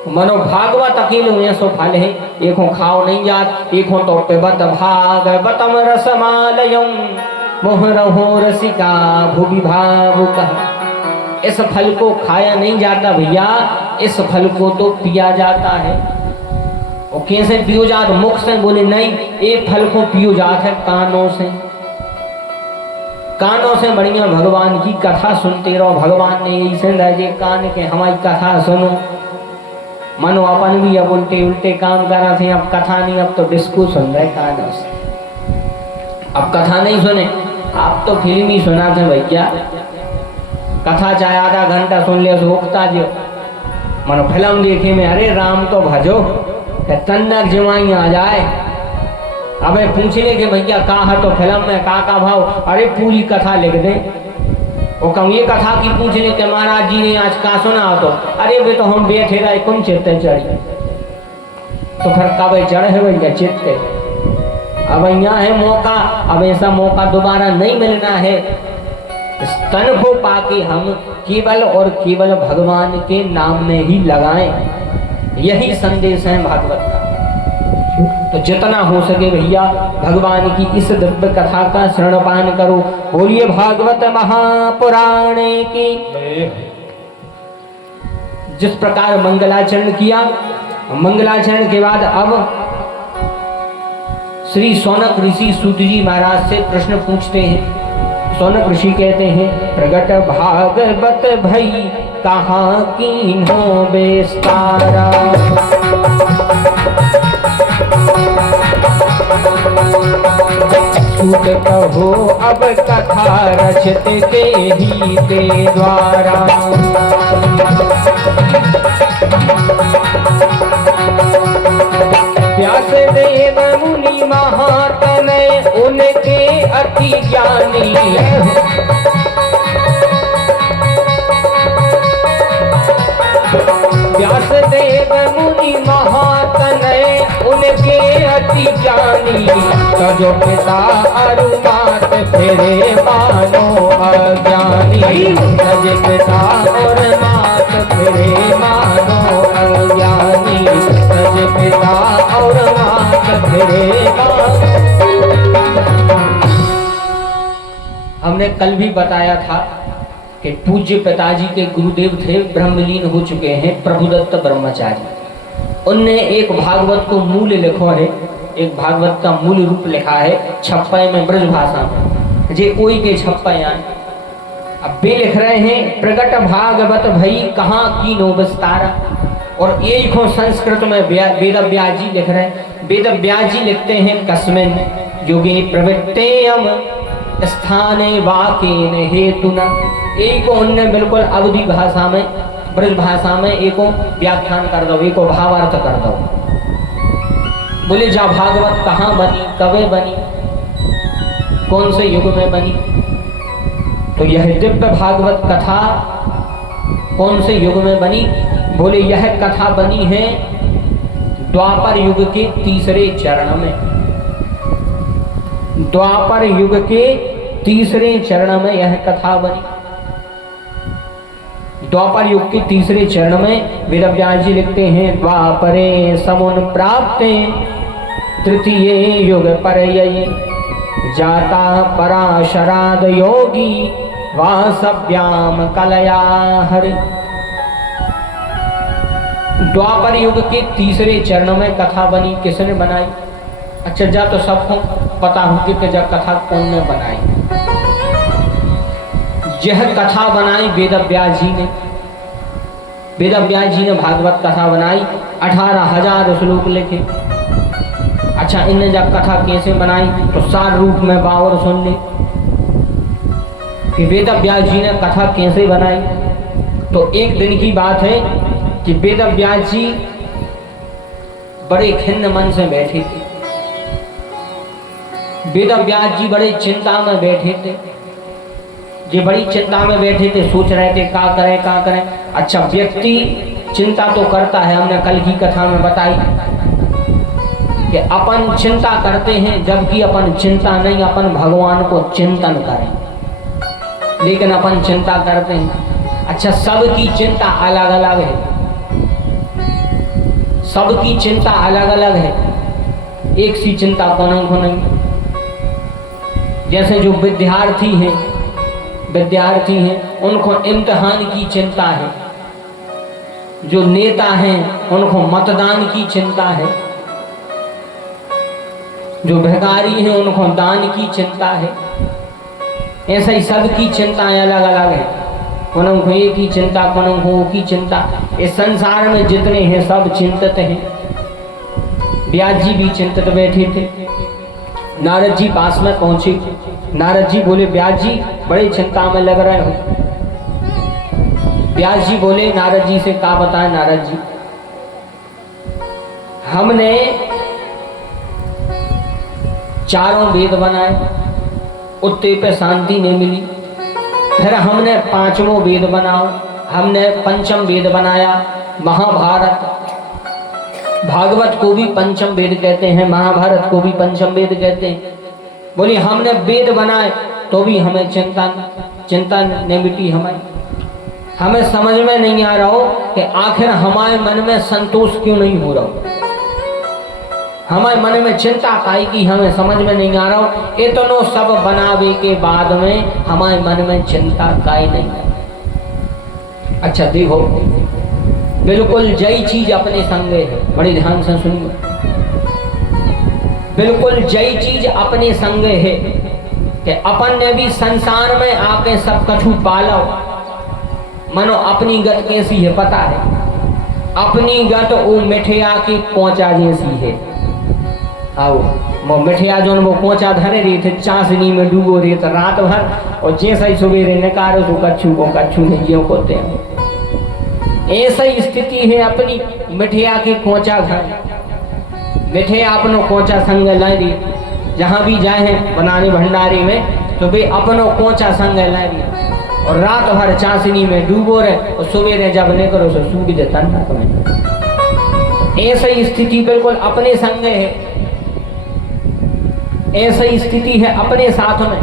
मनो भागवत अकेले सो फल है, एक खाओ नहीं जात, एक तो पिबत भाग बतम रसमालयम मोह रहो रसिका भूमि भावुक। इस फल को खाया नहीं जाता भैया, इस फल को तो पिया जाता है। और कैसे पियो जात? मुख से बोले नहीं, ये फल को पियो जात है कानों से। कानों से बढ़िया भगवान की कथा सुनते रहो। भगवान ने यही से कान के हमारी कथा सुनो। मनो अपन भी अब उल्टे उल्टे काम करा थे, अब कथा नहीं, अब तो डिस्को सुन रहे कानों से। अब कथा नहीं सुने, आप तो फिल्म ही सुना थे भैया। कथा चाहे आधा घंटा सुन ले उगता जो मनो फिल्म देखे में अरे राम तो भजो तन्नक जमाई आ जाए। अबे पूछ ले कि भैया कहा तो फिल्म में का भाव, अरे पूरी कथा लिख दे। वो कहूँ ये कथा की पूछ ले कि महाराज जी ने आज का सुना, तो अरे वे तो हम बैठे रहे कौन चित्ते चढ़ी। तो फिर कब चढ़ है भैया चित्ते। अब यहाँ है मौका, अब ऐसा मौका दोबारा नहीं मिलना है। इस तन को पाके हम केवल और केवल भगवान के नाम में ही लगाएं, यही संदेश है भागवत का। तो जितना हो सके भैया भगवान की इस दिव्य कथा का श्रवणपान करो। बोलिए भागवत महापुराण की। जिस प्रकार मंगलाचरण किया, मंगलाचरण के बाद अब श्री शौनक ऋषि सूत जी महाराज से प्रश्न पूछते हैं। शौनक ऋषि कहते हैं, प्रगट भागवत भई कहाँ कीन्हो बेस्तारा। सूत कहो अब कथा रचित के ही ते द्वारा। व्यास देव मुनि महातनय उनके अति ज्ञानी। व्यास देव मुनि महातनय उनके अति ज्ञानी। तजो पिता अरुमात फिरे मानो अज्ञानी। तज पिता और मात फिरे मानो अज्ञानी। तज पिता और मात फिरे मानो। हमने कल भी बताया था कि पूज्य पिताजी के गुरुदेव थे, ब्रह्मलीन हो चुके हैं प्रभुदत्त ब्रह्मचारी। उनने एक भागवत को मूल लिखो है, एक भागवत का मूल रूप लिखा है छप्पे में ब्रज भाषा में, जे कोई के छप्पे आए। अब वे लिख रहे हैं प्रगट भागवत भई कहाँ कीन्हो विस्तारा। और यही को संस्कृत में वेद व्यास जी लिख रहे हैं। वेद व्यास जी लिखते हैं कस्मिन् युगे प्रवृत्तेयम् स्थाने वाकेन हेतुना। एक को उनने बिल्कुल अवधि भाषा में, ब्रज भाषा में एको व्याख्यान कर दो, एको भावार्थ कर दो। बोले जा भागवत कहाँ बनी, कब बनी, कौन से युग में बनी? तो यह दिव्य भागवत कथा कौन से युग में बनी? बोले यह कथा बनी है द्वापर युग के तीसरे चरण में। द्वापर युग के तीसरे चरण में यह कथा बनी। द्वापर युग के तीसरे चरण में वेद व्यास जी लिखते हैं, द्वापरे समुन प्राप्ते तृतीय युग परयये जाता पराशराद योगी वासव्याम कलया हरि। द्वापर युग के तीसरे चरण में कथा बनी। किसने बनाई? अच्छा जा तो सबको पता होगी कि जब कथा कौन ने बनाई। यह कथा बनाई वेद व्यास जी ने। वेद व्यास जी ने भागवत कथा बनाई, 18,000 श्लोक लिखे। अच्छा इनने जब कथा कैसे बनाई तो सार रूप में बावर सुन ले कि वेद व्यास जी ने कथा कैसे बनाई। तो एक दिन की बात है कि वेद व्यास जी बड़े खिन्न मन से बैठे थे। वेद व्यास जी बड़े चिंता में बैठे थे। ये बड़ी चिंता में बैठे थे, सोच रहे थे क्या करें क्या करें। अच्छा व्यक्ति चिंता तो करता है, हमने कल की कथा में बताई कि अपन चिंता करते हैं, जबकि अपन चिंता नहीं, अपन भगवान को चिंतन करें, लेकिन अपन चिंता करते हैं। अच्छा सबकी चिंता अलग अलग है, सबकी चिंता अलग अलग है, एक सी चिंता को नहीं। जैसे जो विद्यार्थी हैं उनको इम्तिहान की चिंता है, जो नेता हैं उनको मतदान की चिंता है, जो भिखारी हैं उनको दान की चिंता है। ऐसा ही सबकी चिंताएं अलग अलग है। उनको एक ही चिंता, उनको वो की चिंता। इस संसार में जितने हैं सब चिंतित हैं। व्यास जी भी चिंतित बैठे थे। नारद जी पास में पहुंचे। नारद जी बोले व्यास जी बड़ी चिंता में लग रहे हो। व्यास जी बोले नारद जी से क्या बताएं। नारद जी हमने चारों वेद बनाए, उत्ते पे शांति नहीं मिली। फिर हमने पांचवों वेद बनाओ, हमने पंचम वेद बनाया महाभारत। भागवत को भी पंचम वेद कहते हैं, महाभारत को भी पंचम वेद कहते हैं। बोले हमने वेद बनाए तो भी हमें चिंता नहीं मिटी। हमें समझ में नहीं आ रहा हो कि आखिर हमारे मन में संतोष क्यों नहीं हो रहा। हमारे मन में चिंता काई की हमें समझ में नहीं आ रहा हो। इतनो सब बनावे के बाद में हमारे मन में चिंता काई नहीं। अच्छा देखो बिल्कुल जई चीज अपने संगे है, बड़ी ध्यान से सुनिए। बिल्कुल जई चीज अपने संगे है कि अपन ने भी संसार में आके सब कछु पालो। मनो अपनी गत कैसी है पता है? अपनी गत वो मिठिया की कोचा जैसी है। आओ वो मिठिया जो वो कोचा धरे रही थे, चाशनी में डूबो रही तो रात भर, और जैसा ही सवेरे निकालो तो कच्छू को कच्छू नहीं होते हैं। ऐसा ही स्थिति है अपनी मिठिया की कोचा घर। मिठिया अपनो कोचा संग लाई रही, जहाँ भी जाए हैं बनाने भंडारे में तो वे अपनो कोचा संग लाई रही, और रात भर चाशनी में डूबो रहे, और सवेरे जब निकलो तो सूख देता में। ऐसा ही स्थिति बिल्कुल अपने संग है। ऐसा ही स्थिति है अपने साथ में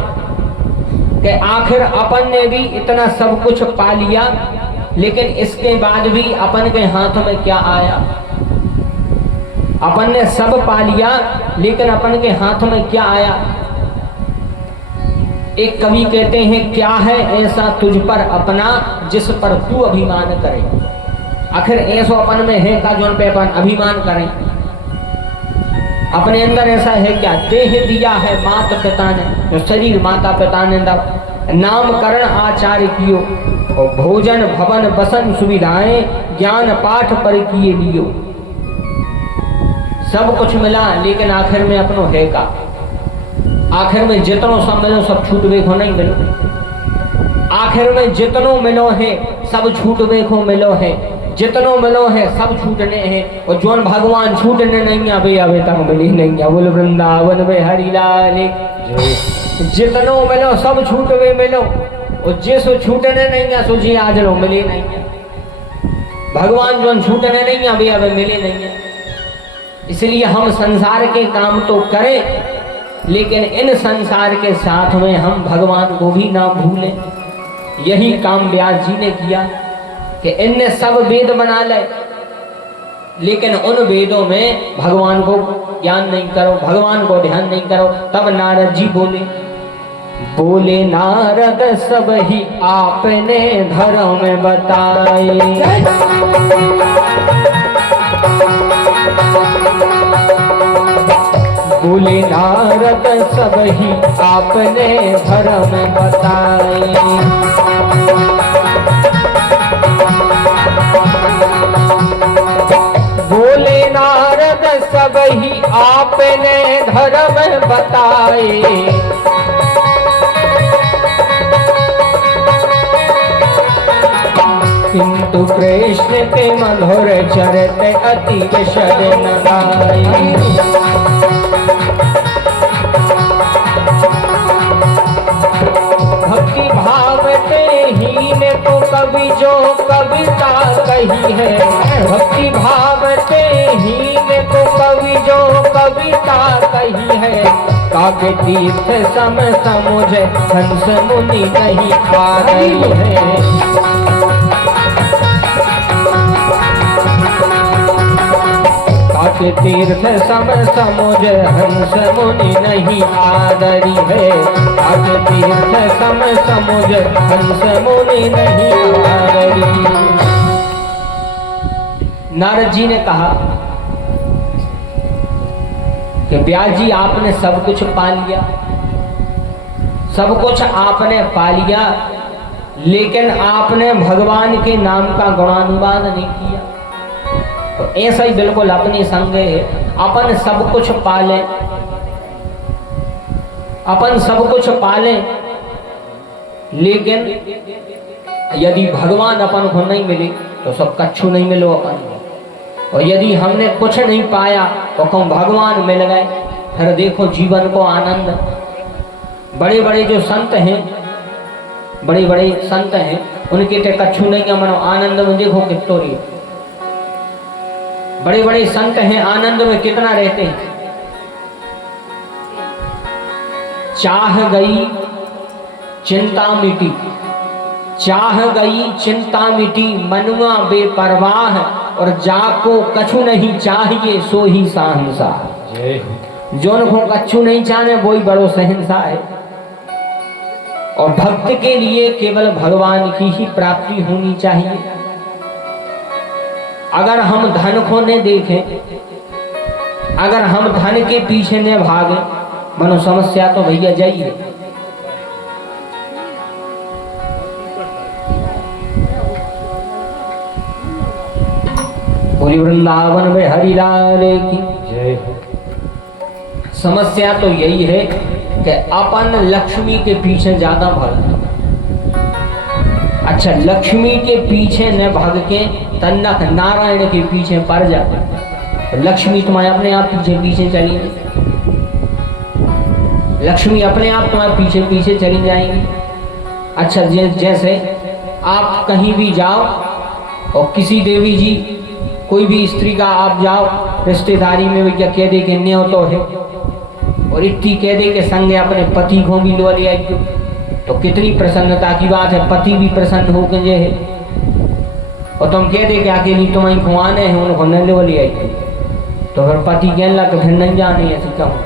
कि आखिर अपन ने भी इतना सब कुछ पा लिया, लेकिन इसके बाद भी अपन के हाथ में क्या आया? अपन ने सब पा लिया, लेकिन अपन के हाथ में क्या आया? एक कवि कहते हैं, क्या है ऐसा तुझ पर अपना जिस पर तू अभिमान करे। आखिर ऐसा अपन में है का जो पे अपन अभिमान करें? अपने अंदर ऐसा है क्या? देह दिया है माता पिता ने, जो शरीर माता पिता ने नामकरण आचार्य कियो, और भोजन भवन बसन सुविधाएं ज्ञान पाठ पर किए लियो। सब कुछ मिला, लेकिन आखिर में अपनो है का? आखिर में जितनो सब मिलो सब छूटवे को नहीं मिलो, आखिर में जितनो मिलो है सब छूटवे को मिलो है, जितनो मिलो है सब छूटने हैं, और जोन भगवान छूटने नहीं आवे आवे तक मिली नहीं है। बोल वृंदावन में हरि लाल की। जितनो मिलो सब छूटवे मिलो, और जिसो छूटने नहीं है सो जी आज लो मिले नहीं है। भगवान जोन छूटने नहीं आवे आवे मिले नहीं है। इसलिए हम संसार के काम तो करें, लेकिन इन संसार के साथ में हम भगवान को भी ना भूलें। यही काम व्यास जी ने किया कि इनने सब वेद बना ले, लेकिन उन वेदों में भगवान को ज्ञान नहीं करो, भगवान को ध्यान नहीं करो। तब नारद जी बोले नारद सब ही आपने धर्म बताए। बोले नारद सब ही आपने धर्म बताए। बोले नारद सब ही आपने धर्म बताए। किंतु कृष्ण के मधुर चरित अति विशद न गाए। भक्ति भाव ते हीन को कवि जो कविता कही है, भक्ति भाव ते हीन को कवि जो कविता कही है। काके तीर्थ सम समुझ हंस मुनि नहीं आ रही है। काके तीर्थ सम समुझ हंस मुनि नहीं आदरी है। काके तीर्थ सम समुझ हंस मुनि नहीं आदरी। नारद जी ने कहा कि व्यास जी आपने सब कुछ पा लिया, सब कुछ आपने पा लिया, लेकिन आपने भगवान के नाम का गुणानुवाद नहीं किया। तो ऐसा ही बिल्कुल अपने संग है। अपन सब कुछ पाले, अपन सब कुछ पाले, लेकिन यदि भगवान अपन को नहीं मिले तो सब कछु नहीं मिलो अपन को। और यदि हमने कुछ नहीं पाया तो कौन भगवान मिल गए, फिर देखो जीवन को आनंद। बड़े बड़े जो संत हैं, बड़े बड़े संत हैं, उनके ते कछु नहीं है मनो आनंद में देखो कितो रही। बड़े बड़े संत हैं, आनंद में कितना रहते हैं। चाह गई चिंता मिटी, चाह गई चिंता मिटी, मनुआ बेपरवाह, और जाको कछु नहीं चाहिए सो ही शहंशाह। जोन को कछु नहीं चाहे वही बड़ो शहंशाह है। और भक्त के लिए केवल भगवान की ही प्राप्ति होनी चाहिए। अगर हम धन को न देखें, अगर हम धन के पीछे न भागे, मनो समस्या तो भैया जाइए। पूरी वृंदावन में हरि लाल की जय। समस्या तो यही है कि अपन लक्ष्मी के पीछे ज्यादा भागते। अच्छा, लक्ष्मी के पीछे न भाग के तन्नक नारायण के पीछे पड़ जाते, तो लक्ष्मी तुम्हारे अपने आप पीछे पीछे चली, लक्ष्मी अपने आप तुम्हारे पीछे पीछे चली जाएंगी। अच्छा, जैसे आप कहीं भी जाओ और किसी देवी जी, कोई भी स्त्री का आप जाओ रिश्तेदारी में, भैया कह दे के न्यो तो है, और इतनी कह दे के संग अपने पति को भी लो ले आई, तो कितनी प्रसन्नता की बात है। पति भी प्रसन्न होकर जे है, और तुम कह दे के अकेली तुम्हारी खुआने हैं, उनको न ले ले आई, तो फिर पति कह लग फिर नहीं जाने ऐसी कहूँ।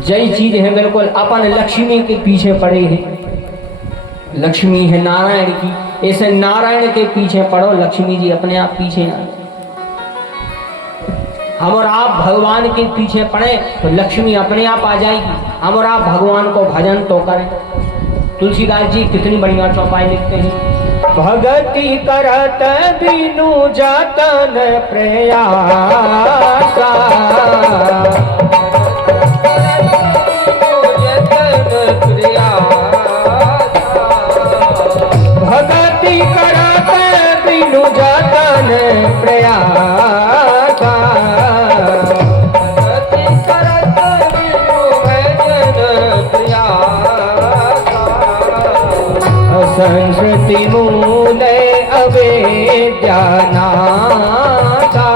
जय चीज है, बिल्कुल अपन लक्ष्मी के पीछे पड़े हैं। लक्ष्मी है नारायण की, ऐसे नारायण के पीछे पड़ो, लक्ष्मी जी अपने आप पीछे ना। हम और आप भगवान के पीछे पड़े तो लक्ष्मी अपने आप आ जाएगी। हम और आप भगवान को भजन तो करें। तुलसीदास जी कितनी बढ़िया चौपाई लिखते हैं। भगति करत बिनु जतन प्रयासा, भगति करत बिनु जतन प्रयासा, भगति करत बिनु भजन प्रयासा, संस्कृति मूल अवेद्या नाथा,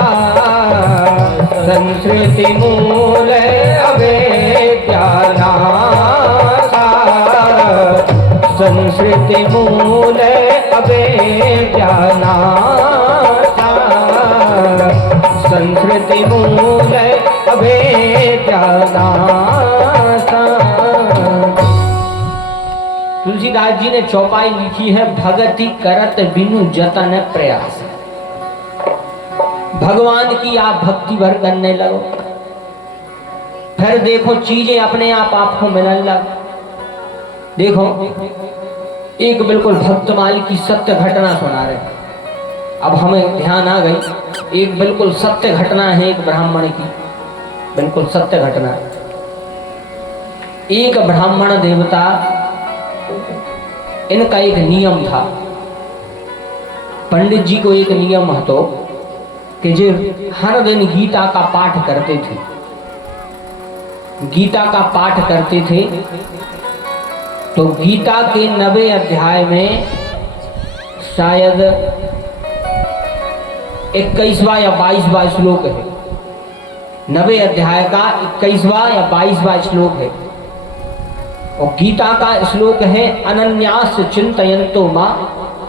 संस्कृति मूल अवेद्या नाथा, संस्कृति मूल अवेद्या नाथा, संस्कृति मूल अवेद्या नाथा। तुलसीदास जी ने चौपाई लिखी है, भगति करत बिनु जतन प्रयास। भगवान की आप भक्ति भर करने लगो, फिर देखो चीजें अपने आप आपको मिलने लग। देखो एक बिल्कुल भक्तमाल की सत्य घटना सुना रहे, अब हमें ध्यान आ गई। एक बिल्कुल सत्य घटना है, एक ब्राह्मण की बिल्कुल सत्य घटना। एक ब्राह्मण देवता, इनका एक नियम था। पंडित जी को एक नियम હતો कि जो हर दिन गीता का पाठ करते थे, गीता का पाठ करते थे, तो गीता के 90 अध्याय में शायद 21वां या 22वां श्लोक है। 90 अध्याय का 21वां या 22वां श्लोक है। और गीता का श्लोक है, अनन्यास चिंतयन्तो मां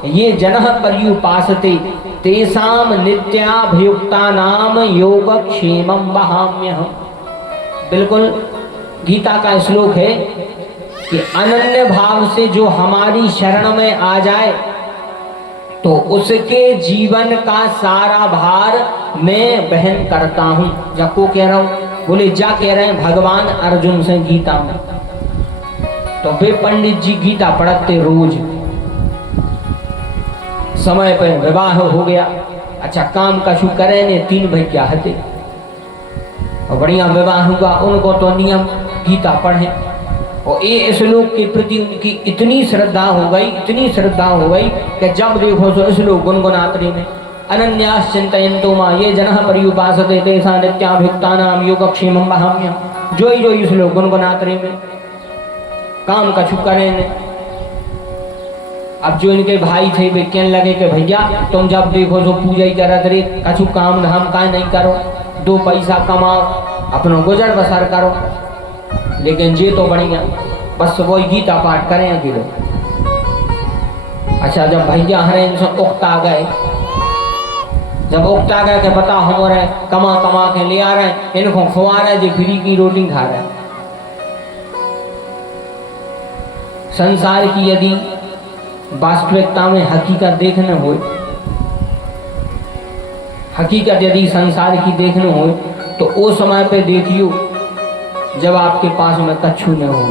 ये जनः पर्युपासते तेषाम नित्याभियुक्तानाम योगक्षेमं वहाम्यहम्। बिल्कुल गीता का श्लोक है कि अनन्य भाव से जो हमारी शरण में आ जाए तो उसके जीवन का सारा भार मैं वहन करता हूं। जको कह रहा हूं, बोले जा कह रहे हैं भगवान अर्जुन से गीता में। तो वे पंडित जी गीता पढ़ते रोज, समय पर विवाह हो गया। अच्छा काम कछु करे ने 3 भैया हते और बढ़िया विवाह हुआ। उनको तो नियम गीता पढ़े और ये श्लोक के प्रति उनकी इतनी श्रद्धा हो गई, इतनी श्रद्धा हो गई कि जब देखो तो श्लोक गुनगुनाते में, अनन्यास चिंतयन्तो मां ये जनः पर्युपासते तेषां नित्याभियुक्तानां योगक्षेमं वहाम्यहम्। जो ही श्लोक गुनगुनाते में, काम कछु करे ने। अब जो इनके भाई थे वे कहने लगे कि भैया तुम जब देखो तो पूजा ही करत रे, कछु काम धाम का नहीं करो, 2 पैसा कमाओ, अपनो गुजर बसर करो। लेकिन ये तो बढ़िया बस वही गीता पाठ करें अकेले। अच्छा जब भैया हरे इनसे उकता गए, जब उकता गए कि पता हमारे कमा कमा के ले आ रहे हैं, इनको खुआ रहे जो फ्री की रोटी खा रहे हैं। संसार की यदि वास्तविकता में हकीकत देखने हो, हकीकत यदि संसार की देखने हो तो उस समय पे देखियो जब आपके पास में कछु न हो,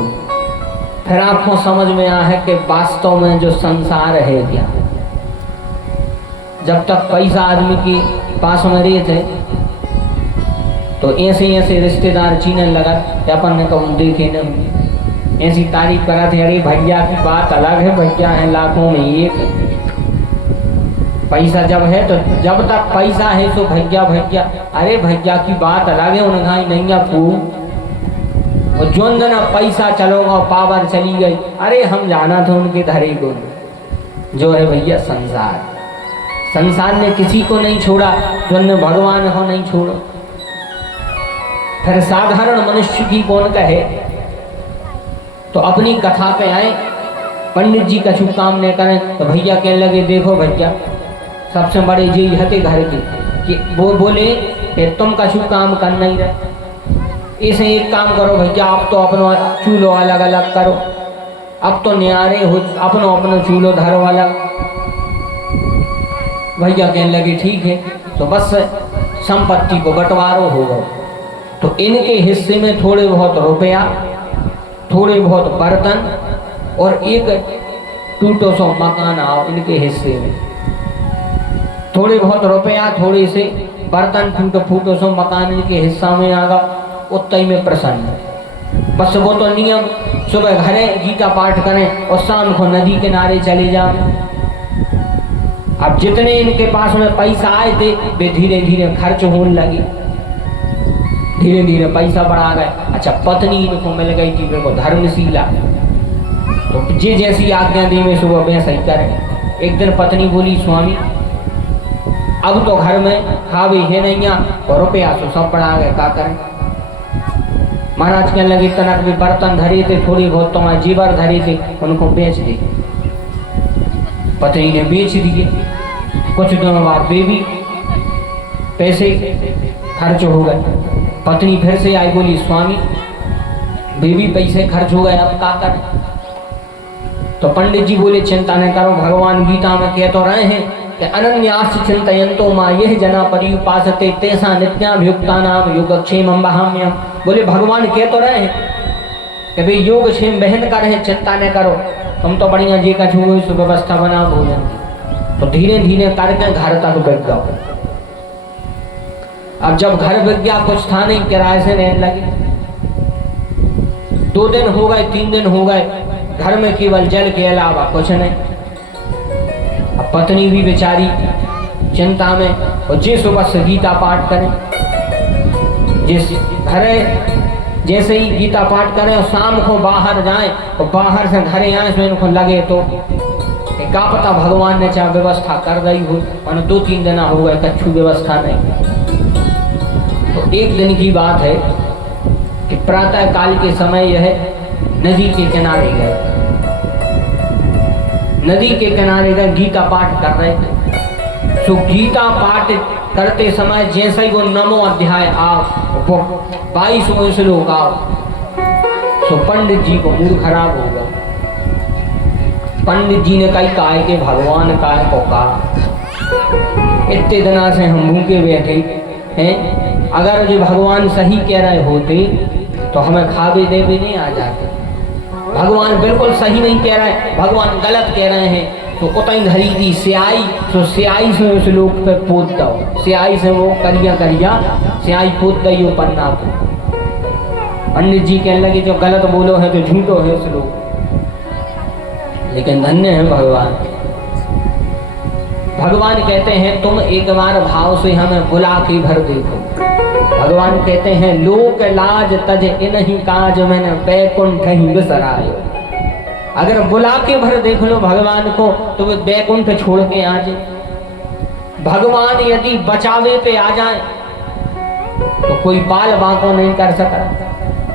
फिर आपको समझ में आया है कि वास्तव में जो संसार है क्या। जब तक पैसा आदमी के पास में रहे थे तो ऐसे ऐसे रिश्तेदार चीने लगा कि अपन ने कहूँ देखे न, ऐसी तारीफ करा थे, अरे भैया की बात अलग है, भैया है लाखों में एक। पैसा जब है तो जब तक पैसा है तो भैया भैया, अरे भैया की बात अलग है, उन्हें नहीं फू। और जोन दिन पैसा चलोगा पावर चली गई, अरे हम जाना था उनके धरे को। जो है भैया संसार, संसार ने किसी को नहीं छोड़ा, जो ने भगवान को नहीं छोड़ा। फिर साधारण मनुष्य की कौन कहे। तो अपनी कथा पे आए, पंडित जी कछु काम नहीं करें तो भैया कहने लगे देखो भैया सबसे बड़े जी हते घर के कि वो बोले कि तुम कछु काम कर नहीं रहे, इसे एक काम करो भैया आप तो अपना चूल्हो अलग अलग करो, अब तो न्यारे हो अपनो अपनो चूल्हो धरो अलग। भैया कहने लगे ठीक है। तो बस संपत्ति को बंटवारो हो गए। तो इनके हिस्से में थोड़े बहुत रुपया, थोड़े बहुत बर्तन और एक टूटो सो मकान आओ इनके हिस्से में। थोड़े बहुत रुपया, थोड़े से बर्तन, फूटो सो मकान इनके हिस्सा में आगा, उतई में प्रसन्न। बस वो तो नियम, सुबह घरे गीता पाठ करें और शाम को नदी किनारे चले जाओ। अब जितने इनके पास में पैसा आए थे वे धीरे धीरे खर्च होने लगे, धीरे धीरे पैसा बढ़ा गए। अच्छा, पत्नी इनको मिल गई थी वो धर्मशीला, तो जे जैसी आज्ञा दी में सुबह वैसा ही करें। एक दिन पत्नी बोली, स्वामी अब तो घर में खावे है नहीं और रुपया तो सब बढ़ा गए, क्या करें। महाराज कहने लगे, तनक भी बर्तन धरे थे, थोड़ी बहुत तुम्हारे जीवर धरे थे, उनको बेच दे। पत्नी ने बेच दिए। कुछ दिनों बाद बेबी पैसे खर्च हो गए। पत्नी फिर से आई, बोली, स्वामी बेबी पैसे खर्च हो गए, अब क्या करें। तो पंडित जी बोले, चिंता न करो, भगवान गीता में कह तो रहे हैं कि अनन्यास चिंतयन्तो मां यह जना पर्युपासते तेषां नित्याभियुक्तानां योगक्षेमं वहाम्यहम्। बोले भगवान कह तो रहे हैं कि भाई योगक्षेम बहन का रहे, चिंता न करो, तुम तो बढ़िया जी का छू सुव्यवस्था बना भोजन। तो धीरे धीरे करके घर तक बिक गया। अब जब घर बिक गया, कुछ था नहीं, किराए से रहने लगे। 2 दिन हो गए, 3 दिन हो गए, घर में केवल जल के अलावा कुछ नहीं। अब पत्नी भी बेचारी चिंता में, और जिस सुबह से गीता पाठ करें, जिस घरे जैसे ही गीता पाठ करें और शाम को बाहर जाएं और बाहर से घरे आए तो इनको लगे तो क्या पता भगवान ने चाहे व्यवस्था कर दी हो, और 2-3 दिन हो गए कच्छू व्यवस्था नहीं। तो एक दिन की बात है कि प्रातः काल के समय यह नदी के किनारे गए। नदी के किनारे गए, गीता पाठ कर रहे थे। तो गीता पाठ करते समय जैसे ही वो 9वां अध्याय आओ, 22वां श्लोक आओ, तो पंडित जी को मूड खराब हो गया। पंडित जी ने कहा कि भगवान काय को कहा, इतने दिना से हम भूखे बैठे हैं, अगर जो भगवान सही कह रहे होते तो हमें खावे देवे नहीं आ जाते। भगवान बिल्कुल सही नहीं कह रहे, भगवान गलत कह रहे हैं। तो उतनी धरी थी स्याही, तो स्याही से उस लोक पे पोत दो, स्याही से वो करिया करिया स्याही पोत दई वो पन्ना पे। पंडित जी कहने लगे, जो गलत बोलो है तो झूठो है उस लोक, लेकिन धन्य है भगवान। भगवान कहते हैं, तुम एक बार भाव से हमें बुला के भर देखो। भगवान कहते हैं, लोक लाज तज इनहि काज मैंने बैकुंठ ही बिसरायो। अगर बुला के भर देख लो भगवान को तो वे बैकुंठ छोड़ के आ जाए। भगवान यदि बचावे पे आ जाए तो कोई बाल बांको नहीं कर सका।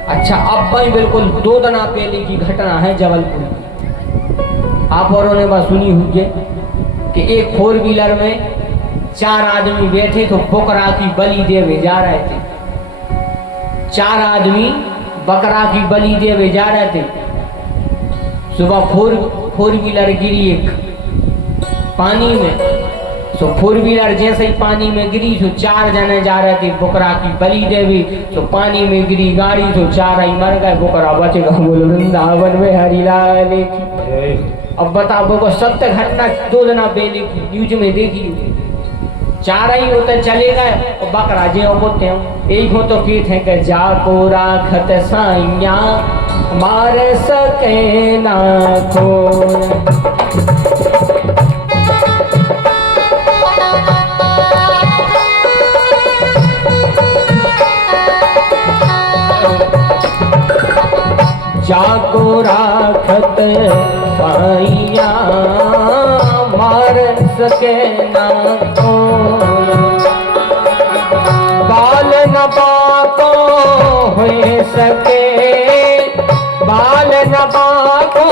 अच्छा, अब भाई बिल्कुल 2 दिन पहले की घटना है जबलपुर की। आप औरों ने बात सुनी हुई है कि एक 4 व्हीलर में 4 आदमी बैठे तो बकरा की बलि देवे जा रहे थे। 4 आदमी बकरा की बलि देवे जा रहे थे। सुबह 4 व्हीलर गिरी एक पानी में, तो 4 व्हीलर जैसे ही पानी में गिरी तो 4 जने जा रहे थे बकरा की बलि देवी, तो पानी में गिरी गाड़ी तो 4 ही मर गए, बकरा बच गया। बोलो वृंदावन में हरिलाल की। अब बताओ को सत्य घटना 2 दिन पहले की न्यूज में देखी। 4 ही होते चले गए और बकरा जे होते हैं। एक हो तो कीट है कि जाको राखत साइया मार सके ना को। जाको राखत साइया मार सके ना को। बाल न बाको हो सके, बाल न बाको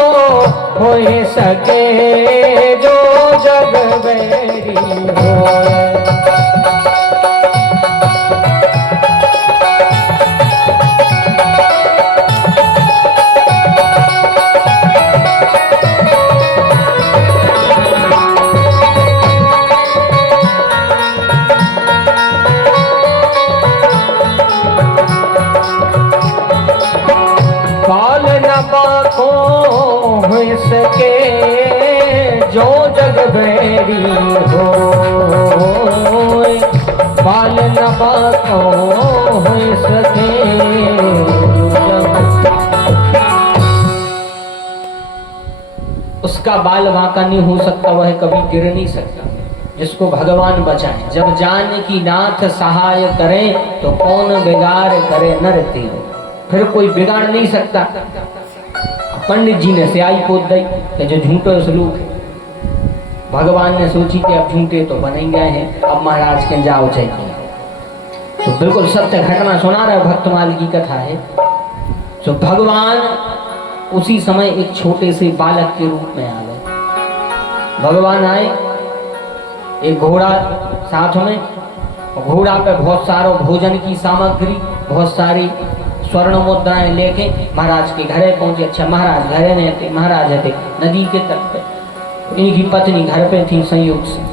हो सके, जो जग बैरी हो। सके जो जग बैरी हो, बाल न बाको हो सके। उसका बाल बांका नहीं हो सकता, वह कभी गिर नहीं सकता। जिसको भगवान बचाए। जब जान की नाथ सहाय करें तो कौन बिगाड़ करे नर तेरो, फिर कोई बिगाड़ नहीं सकता। पंडित जी ने स्याही पोत दी कि जो झूठो सलूक है। भगवान ने सोची कि अब झूठे तो बन ही गए हैं, अब महाराज के जाओ चाहिए। तो बिल्कुल सत्य घटना सुना रहे भक्तमाल की कथा है। तो भगवान उसी समय एक छोटे से बालक के रूप में आ गए। भगवान आए, एक घोड़ा साथ में, घोड़ा पे बहुत सारा भोजन की सामग्री, बहुत सारी स्वर्ण मुद्राएं लेके महाराज के घरे पहुंचे। अच्छा, महाराज घरे नहीं थे, महाराज थे नदी के तट पे, इनकी पत्नी घर पे थी संयोग से।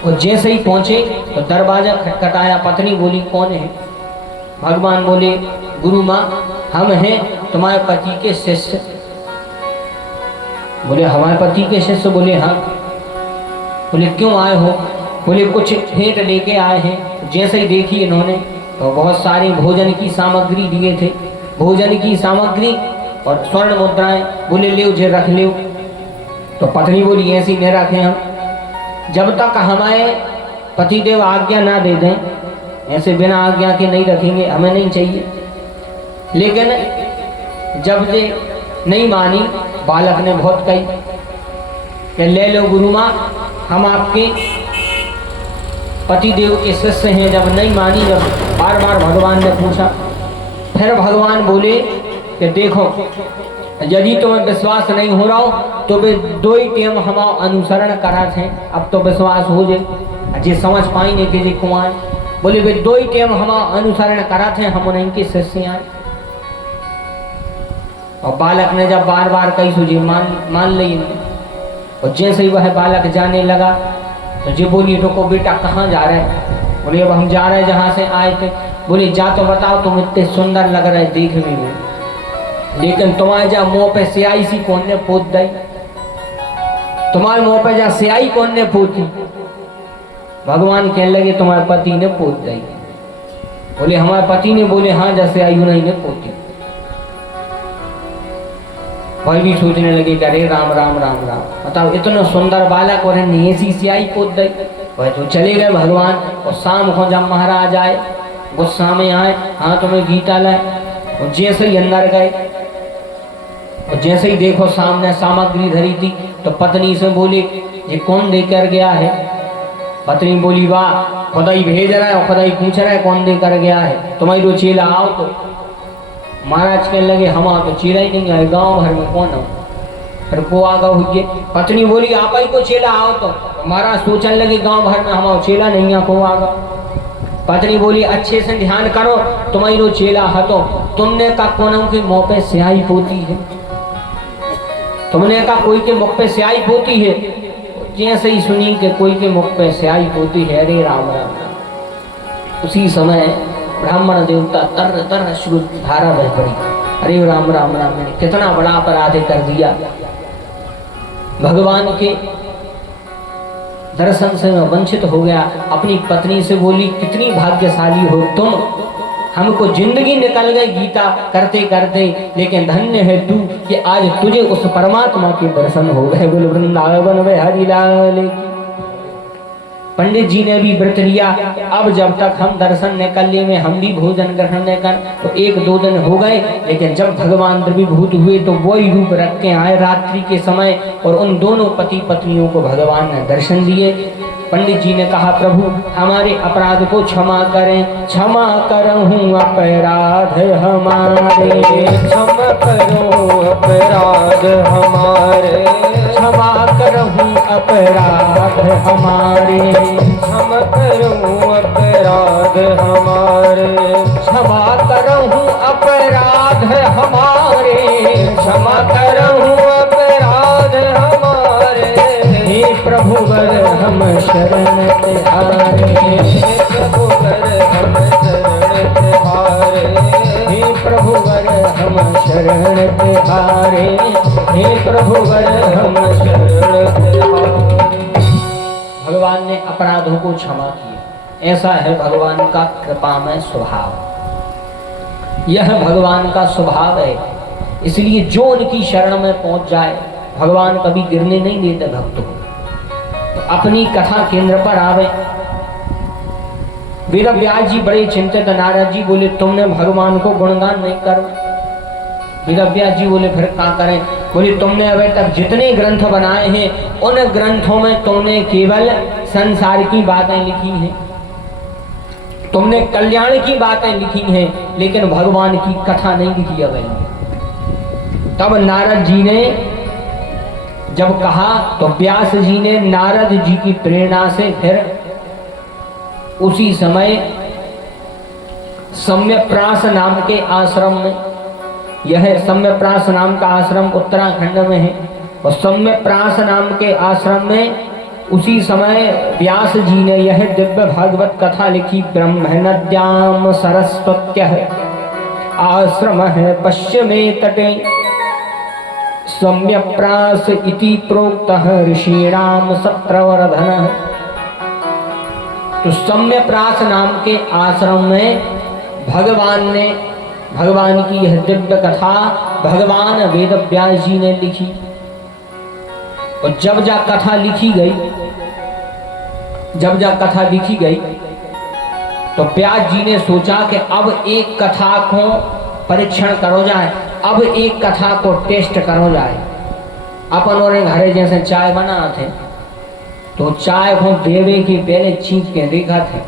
और जैसे ही पहुंचे तो दरवाजा खटखटाया, पत्नी बोली कौन है? भगवान बोले गुरु माँ हम हैं तुम्हारे पति के शिष्य। बोले हमारे पति के शिष्य? बोले हाँ। बोले क्यों आए हो? बोले कुछ भेंट लेके आए हैं। जैसे ही देखी इन्होंने तो बहुत सारी भोजन की सामग्री दिए थे, भोजन की सामग्री और स्वर्ण मुद्राएं। बोले ले उसे रख ले। तो पत्नी बोली ऐसी नहीं रखें हम, जब तक हमारे पतिदेव आज्ञा ना दे दें, ऐसे बिना आज्ञा के नहीं रखेंगे, हमें नहीं चाहिए। लेकिन जब ये नहीं मानी, बालक ने बहुत कही कि ले लो गुरु माँ, हम आपके पतिदेव के शिष्य हैं। जब नहीं मानी, जब बार बार भगवान ने पूछा, फिर भगवान बोले कि देखो यदि तुम्हें विश्वास नहीं हो रहा हो तो वे दो ही टेम हम अनुसरण करा थे, अब तो विश्वास हो जाए, जी समझ पाएंगे कि जी कुआं। बोले वे दो ही टेम हम अनुसरण करा थे, हम उनके शिष्य आए। और बालक ने जब बार बार कही सूझी मान ली। और जैसे ही वह बालक जाने लगा तो जी बोली रुको बेटा कहाँ जा रहे हैं? बोले अब हम जा रहे हैं जहाँ से आए थे। बोले जा तो बताओ, तुम इतने सुंदर लग रहे देखने में, लेकिन तुम्हारे जा मुंह पे स्याही सी कौन ने पोत दी? तुम्हारे मुंह पे जा स्याही कौन ने पोती? भगवान कहने लगे तुम्हारे पति ने पोत दी। बोले हमारे पति ने? बोले हाँ, जा स्याही उन्हीं ने पोती। भाई भी सोचने लगे अरे राम राम राम राम, बताओ इतना सुंदर बालक और ऐसी स्याही पोत दी। वह तो चले गए भगवान। और शाम को जब महाराज आए, गुस्सा में आए, हाँ तुम्हें गीता लाए। और जैसे ही अंदर गए और जैसे ही देखो सामने सामग्री धरी थी, तो पत्नी से बोले ये कौन देकर गया है? पत्नी बोली वाह, खुदा ही भेज रहा है और खुदा ही पूछ रहा है कौन देकर गया है, तुम्हारी तो चेला आओ। तो महाराज कहने लगे हम तो चेला ही नहीं आए, गांव भर में कौन हो? फिर को आगा हुई। पत्नी बोली आप ही को चेला आओ। तो महाराज सोचने लगे गांव भर में हमारा चेला नहीं है, को आगा। पत्नी बोली अच्छे से ध्यान करो, तुम्हारी जो चेला हतो, तुमने का कोनों के मुंह पे स्याही पोती है? तुमने कहा कोई के मुख पे स्याही पोती है? जैसे ही सुनी कि कोई के मुख पे स्याही पोती है, अरे राम राम राम। उसी समय ब्राह्मण देवता तर तर अश्रु धारा बह पड़ी। अरे राम राम राम, मैंने कितना बड़ा अपराध कर दिया। भगवान के दर्शन से मैं वंचित हो गया। अपनी पत्नी से बोली कितनी भाग्यशाली हो तुम, हमको जिंदगी निकल गई गीता करते करते, लेकिन धन्य है तू कि आज तुझे उस परमात्मा के दर्शन हो गए। बोल वृंदावन में हरि लाल की। पंडित जी ने भी व्रत लिया, अब जब तक हम दर्शन न कर ले में हम भी भोजन ग्रहण न कर, तो 1-2 दिन हो गए। लेकिन जब भगवान द्रवीभूत हुए तो वही रूप रख के आए रात्रि के समय, और उन दोनों पति पत्नियों को भगवान ने दर्शन दिए। पंडित जी ने कहा प्रभु हमारे अपराध को क्षमा करें, क्षमा करहूँ अपराध हमारे, क्षमा करो अपराध हमारे, क्षमा करहूँ अपराध हमारे, क्षमा करो अपराध हमारे, क्षमा करहूँ अपराध हमारे, क्षमा करो अपराध हमारे। हे प्रभुवर हम शरण तिहारे, हे प्रभुवर हम शरण तिहारे, हे प्रभुवर हम शरण तिहारे, हे प्रभुवर हम शरण तिहारे। भगवान ने अपराधों को क्षमा किया। ऐसा है भगवान का कृपामय स्वभाव। यह भगवान का स्वभाव है। इसलिए जो उनकी शरण में पहुंच जाए, भगवान कभी गिरने नहीं देते भक्तों को। तो अपनी कथा केंद्र पर आवे। वेद व्यास जी बड़े चिंतित, नारद जी बोले तुमने भगवान को गुणगान नहीं करो। वेद व्यास जी बोले फिर क्या करें? बोले तुमने अभी तक जितने ग्रंथ बनाए हैं उन ग्रंथों में तुमने केवल संसार की बातें लिखी हैं, तुमने कल्याण की बातें लिखी हैं, लेकिन भगवान की कथा नहीं लिखी अभी। तब नारद जी ने जब कहा तो व्यास जी ने नारद जी की प्रेरणा से फिर उसी समय सम्यप्रास नाम के आश्रम में, यह सम्यप्रास नाम का आश्रम उत्तराखंड में है, और सम्यप्रास नाम के आश्रम में उसी समय व्यास जी ने यह दिव्य भागवत कथा लिखी। ब्रह्मनद्याम सरस्वत्यः आश्रम है पश्चिमे तटे, सम्यप्रास इति प्रोक्तः ऋषीणाम सप्रवर्धनः। तो सम्यप्रास नाम के आश्रम में भगवान की यह दिव्य कथा भगवान वेद व्यास जी ने लिखी। और जब जा कथा लिखी गई तो व्यास जी ने सोचा कि अब एक कथा को परीक्षण करो जाए, अब एक कथा को टेस्ट करो जाए। अपन और घरे जैसे चाय बना थे तो चाय को देवे के पहले छींक के देखा थे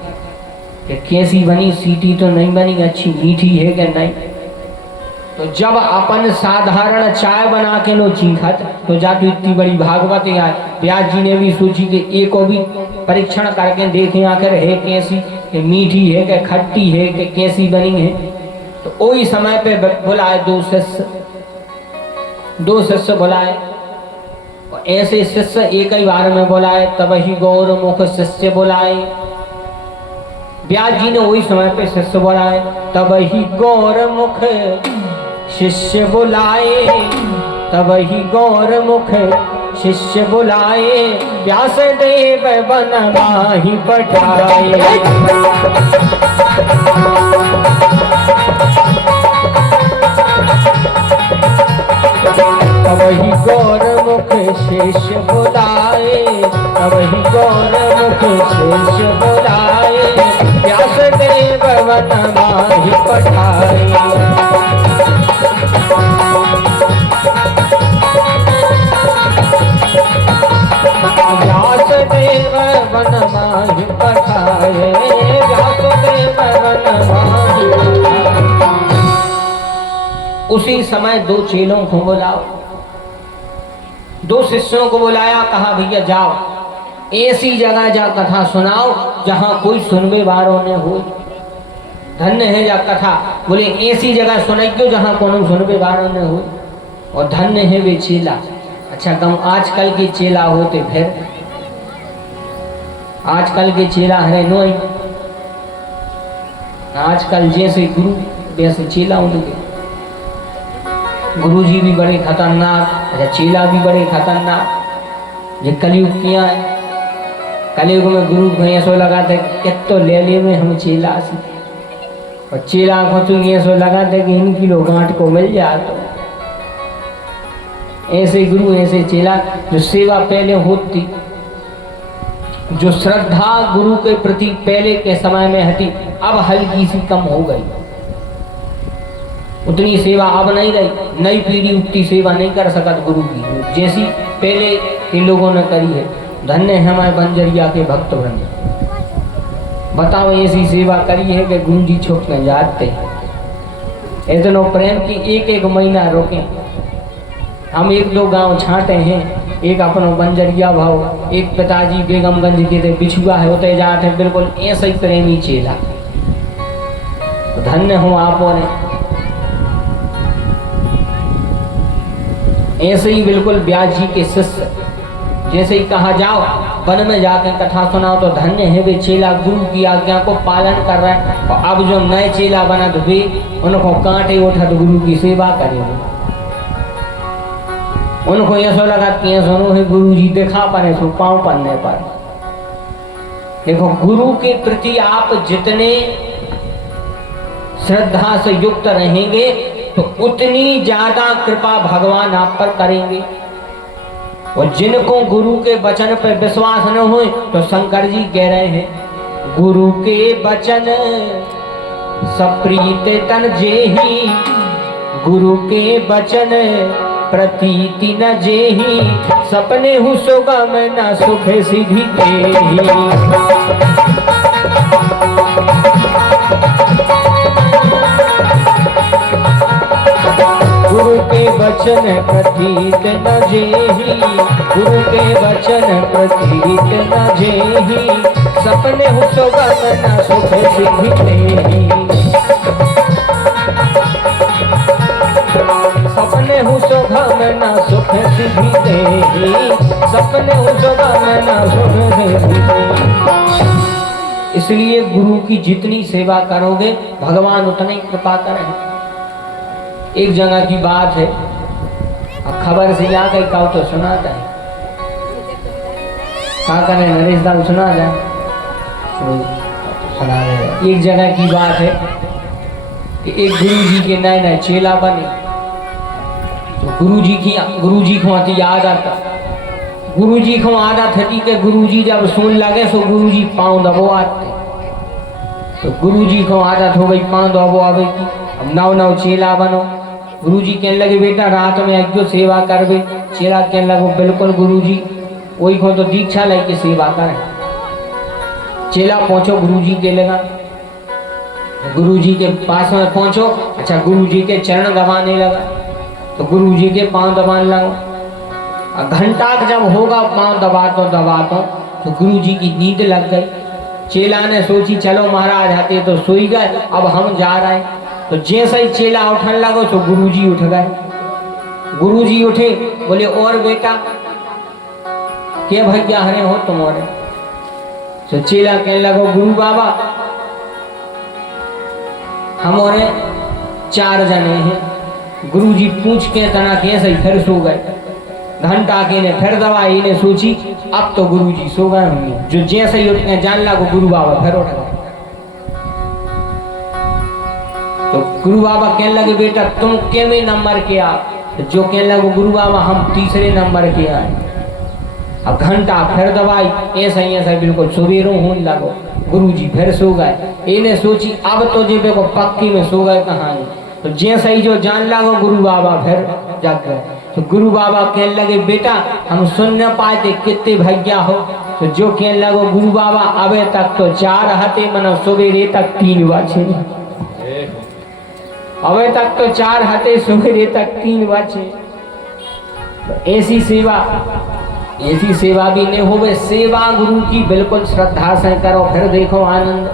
कि कैसी बनी, सीटी तो नहीं बनी, अच्छी मीठी है कि नहीं। तो जब अपन साधारण चाय बना के लो चीखत तो जाती इतनी बड़ी भागवत है। व्यास जी ने भी सोची कि एक को भी परीक्षण करके देखें आखिर है कैसी, कि मीठी है कि खट्टी है कि कैसी बनी है। तो वही समय पे बुलाए दो शिष्य बुलाए, और ऐसे शिष्य एक ही बार में बुलाए। तब ही गौर मुख शिष्य बुलाए। व्यास जी ने वही समय पे शिष्य बुलाए। तब ही गौर मुख शिष्य बुलाए, तब ही गौर मुख शिष्य बुलाए। व्यास देव बन माही पठाए। तब ही गौर मुख शिष्य बुलाए, तब ही गौर मुख शिष्य बुलाए। व्यास देव बन माही पठाए। व्यास देव वन माही पठाए, व्यास देव वन माही पठाए। उसी समय दो चेलों को बुलाओ, दो शिष्यों को बुलाया, कहा भैया जाओ ऐसी जगह जा कथा सुनाओ जहां कोई सुनने वालों ने हो। धन्य है जा कथा, बोले ऐसी जगह सुनाइयो जहां कोनो सुनने वालों ने हो, और धन्य है वे चेला। अच्छा कम आजकल के चेला होते, फिर आजकल के चेला है नो, आजकल जैसे गुरु वैसे चेला उनके। गुरु जी भी बड़े खतरनाक, चेला भी बड़े खतरनाक। ये कलयुग किया है, कलयुग में गुरु को ऐसो लगाते कि तो ले ले में हम चेला सी, और चेला को तो ऐसो लगाते कि इन किलो गांठ को मिल जाए। तो ऐसे गुरु ऐसे चेला, जो सेवा पहले होती, जो श्रद्धा गुरु के प्रति पहले के समय में हटी, अब हल्की सी कम हो गई। उतनी सेवा अब नहीं रही, नई पीढ़ी उतनी सेवा नहीं कर सकत गुरु की जैसी पहले के लोगों ने करी है। धन्य है हमारे बंजरिया के भक्त वृंद, बताओ ऐसी सेवा करी है कि गुरु जी छुप में जाते। इतना प्रेम की एक महीना रोके। हम एक दो गांव छाटे हैं, एक अपनो बंजरिया भाव, एक पिताजी बेगमगंज के थे बिछुआ है होते जाते, बिल्कुल ऐसा ही प्रेमी चेला। तो धन्य हो आपो ने। ऐसे ही बिल्कुल व्यास जी के शिष्य, जैसे ही कहा जाओ वन में जाकर कथा सुनाओ, तो धन्य है वे चेला गुरु की आज्ञा को पालन कर रहे हैं। और अब जो नए चेला बना तो वे उनको कांटे उठा तो गुरु की सेवा करेंगे। उनको ऐसा लगा कि सुनो है गुरु जी दिखा पड़े सो पाँव पड़ने पर। देखो गुरु के प्रति आप जितने श्रद्धा से युक्त रहेंगे तो उतनी ज्यादा कृपा भगवान आप पर करेंगे। और जिनको गुरु के वचन पर विश्वास न हो तो शंकर जी कह रहे हैं गुरु के वचन सप्रीत तन जेहि, गुरु के वचन प्रतीति न जेहि, सपने हु सुगम न सुख सिद्धि तेहि। गुरु के वचन प्रतीत न जेहि, गुरु के वचन प्रतीत न जेहि, सपने हु सुगम न सुख सिद्धि तेहि। सपने हु सुगम न सुख सिद्धि तेहि, सपने हु सुगम न सुख सिद्धि तेहि। इसलिए गुरु की जितनी सेवा करोगे भगवान उतनी कृपा करेंगे। एक जगह की बात है, खबर से आ गई कहो तो सुना जाए, क्या करें नरेश दाल सुना जाए, सुना रहे। एक जगह की बात है कि एक गुरु जी के नए नए चेला बने, तो गुरु जी को आती आदत, गुरु जी को आदत थी कि गुरु जी जब सुन लगे तो गुरु जी पाँव दबो आते, तो गुरु जी को आदत हो गई पाँव दबो आवे की। अब नव नव चेला बनो, गुरु जी कहने लगे बेटा रात में यज्ञ सेवा करबे, चेला कहने लगो बिल्कुल गुरु जी, वही को तो दीक्षा लेके सेवा करें। चेला पहुंचो गुरु जी के लगा, गुरु जी के पास में पहुंचो, अच्छा गुरु जी के चरण दबाने लगा, तो गुरु जी के पांव दबाने लगा। घंटा जब होगा पांव दबाता तो गुरु जी की नींद लग गई। चेला ने सोची चलो महाराज आते तो सोई गए, अब हम जा रहे हैं। तो जैसे ही चेला उठने लगो तो गुरुजी उठ गए। गुरुजी उठे, बोले और बेटा क्या भैया हरे हो तुम्हारे? तो चेला कहने लगो गुरु बाबा हमारे 4 जने हैं। गुरुजी पूछ के तना कैसे फिर सो गए। घंटा के ने फिर दवाई ने सोची अब तो गुरुजी सो गए होंगे। जो जैसे ही उठ के जान लगो गुरु बाबा फिर उठ गए। तो गुरु बाबा कहने लगे बेटा तुम केवे नंबर के आप? तो जो कहने लगे गुरु बाबा हम 3रे नंबर के आए। अब घंटा फिर दवाई ऐसा बिल्कुल सवेरों होने लगो। गुरुजी फिर सो गए। इन्हें सोची अब तो जेबे को पक्की में सो गए कहाँ। तो जैसे ही जो जान लगो गुरु बाबा फिर जग गए। तो गुरु बाबा कहने लगे बेटा हम सुन न पाए थे कितने भैया हो? तो जो कहने लगो गुरु बाबा अबे तक तो 4 हते मनो सवेरे तक 3 बजे। अबे तक तो 4 हते सवेरे तक 3 बजे। तो ऐसी सेवा भी नहीं होवे। सेवा गुरु की बिल्कुल श्रद्धा से करो फिर देखो आनंद।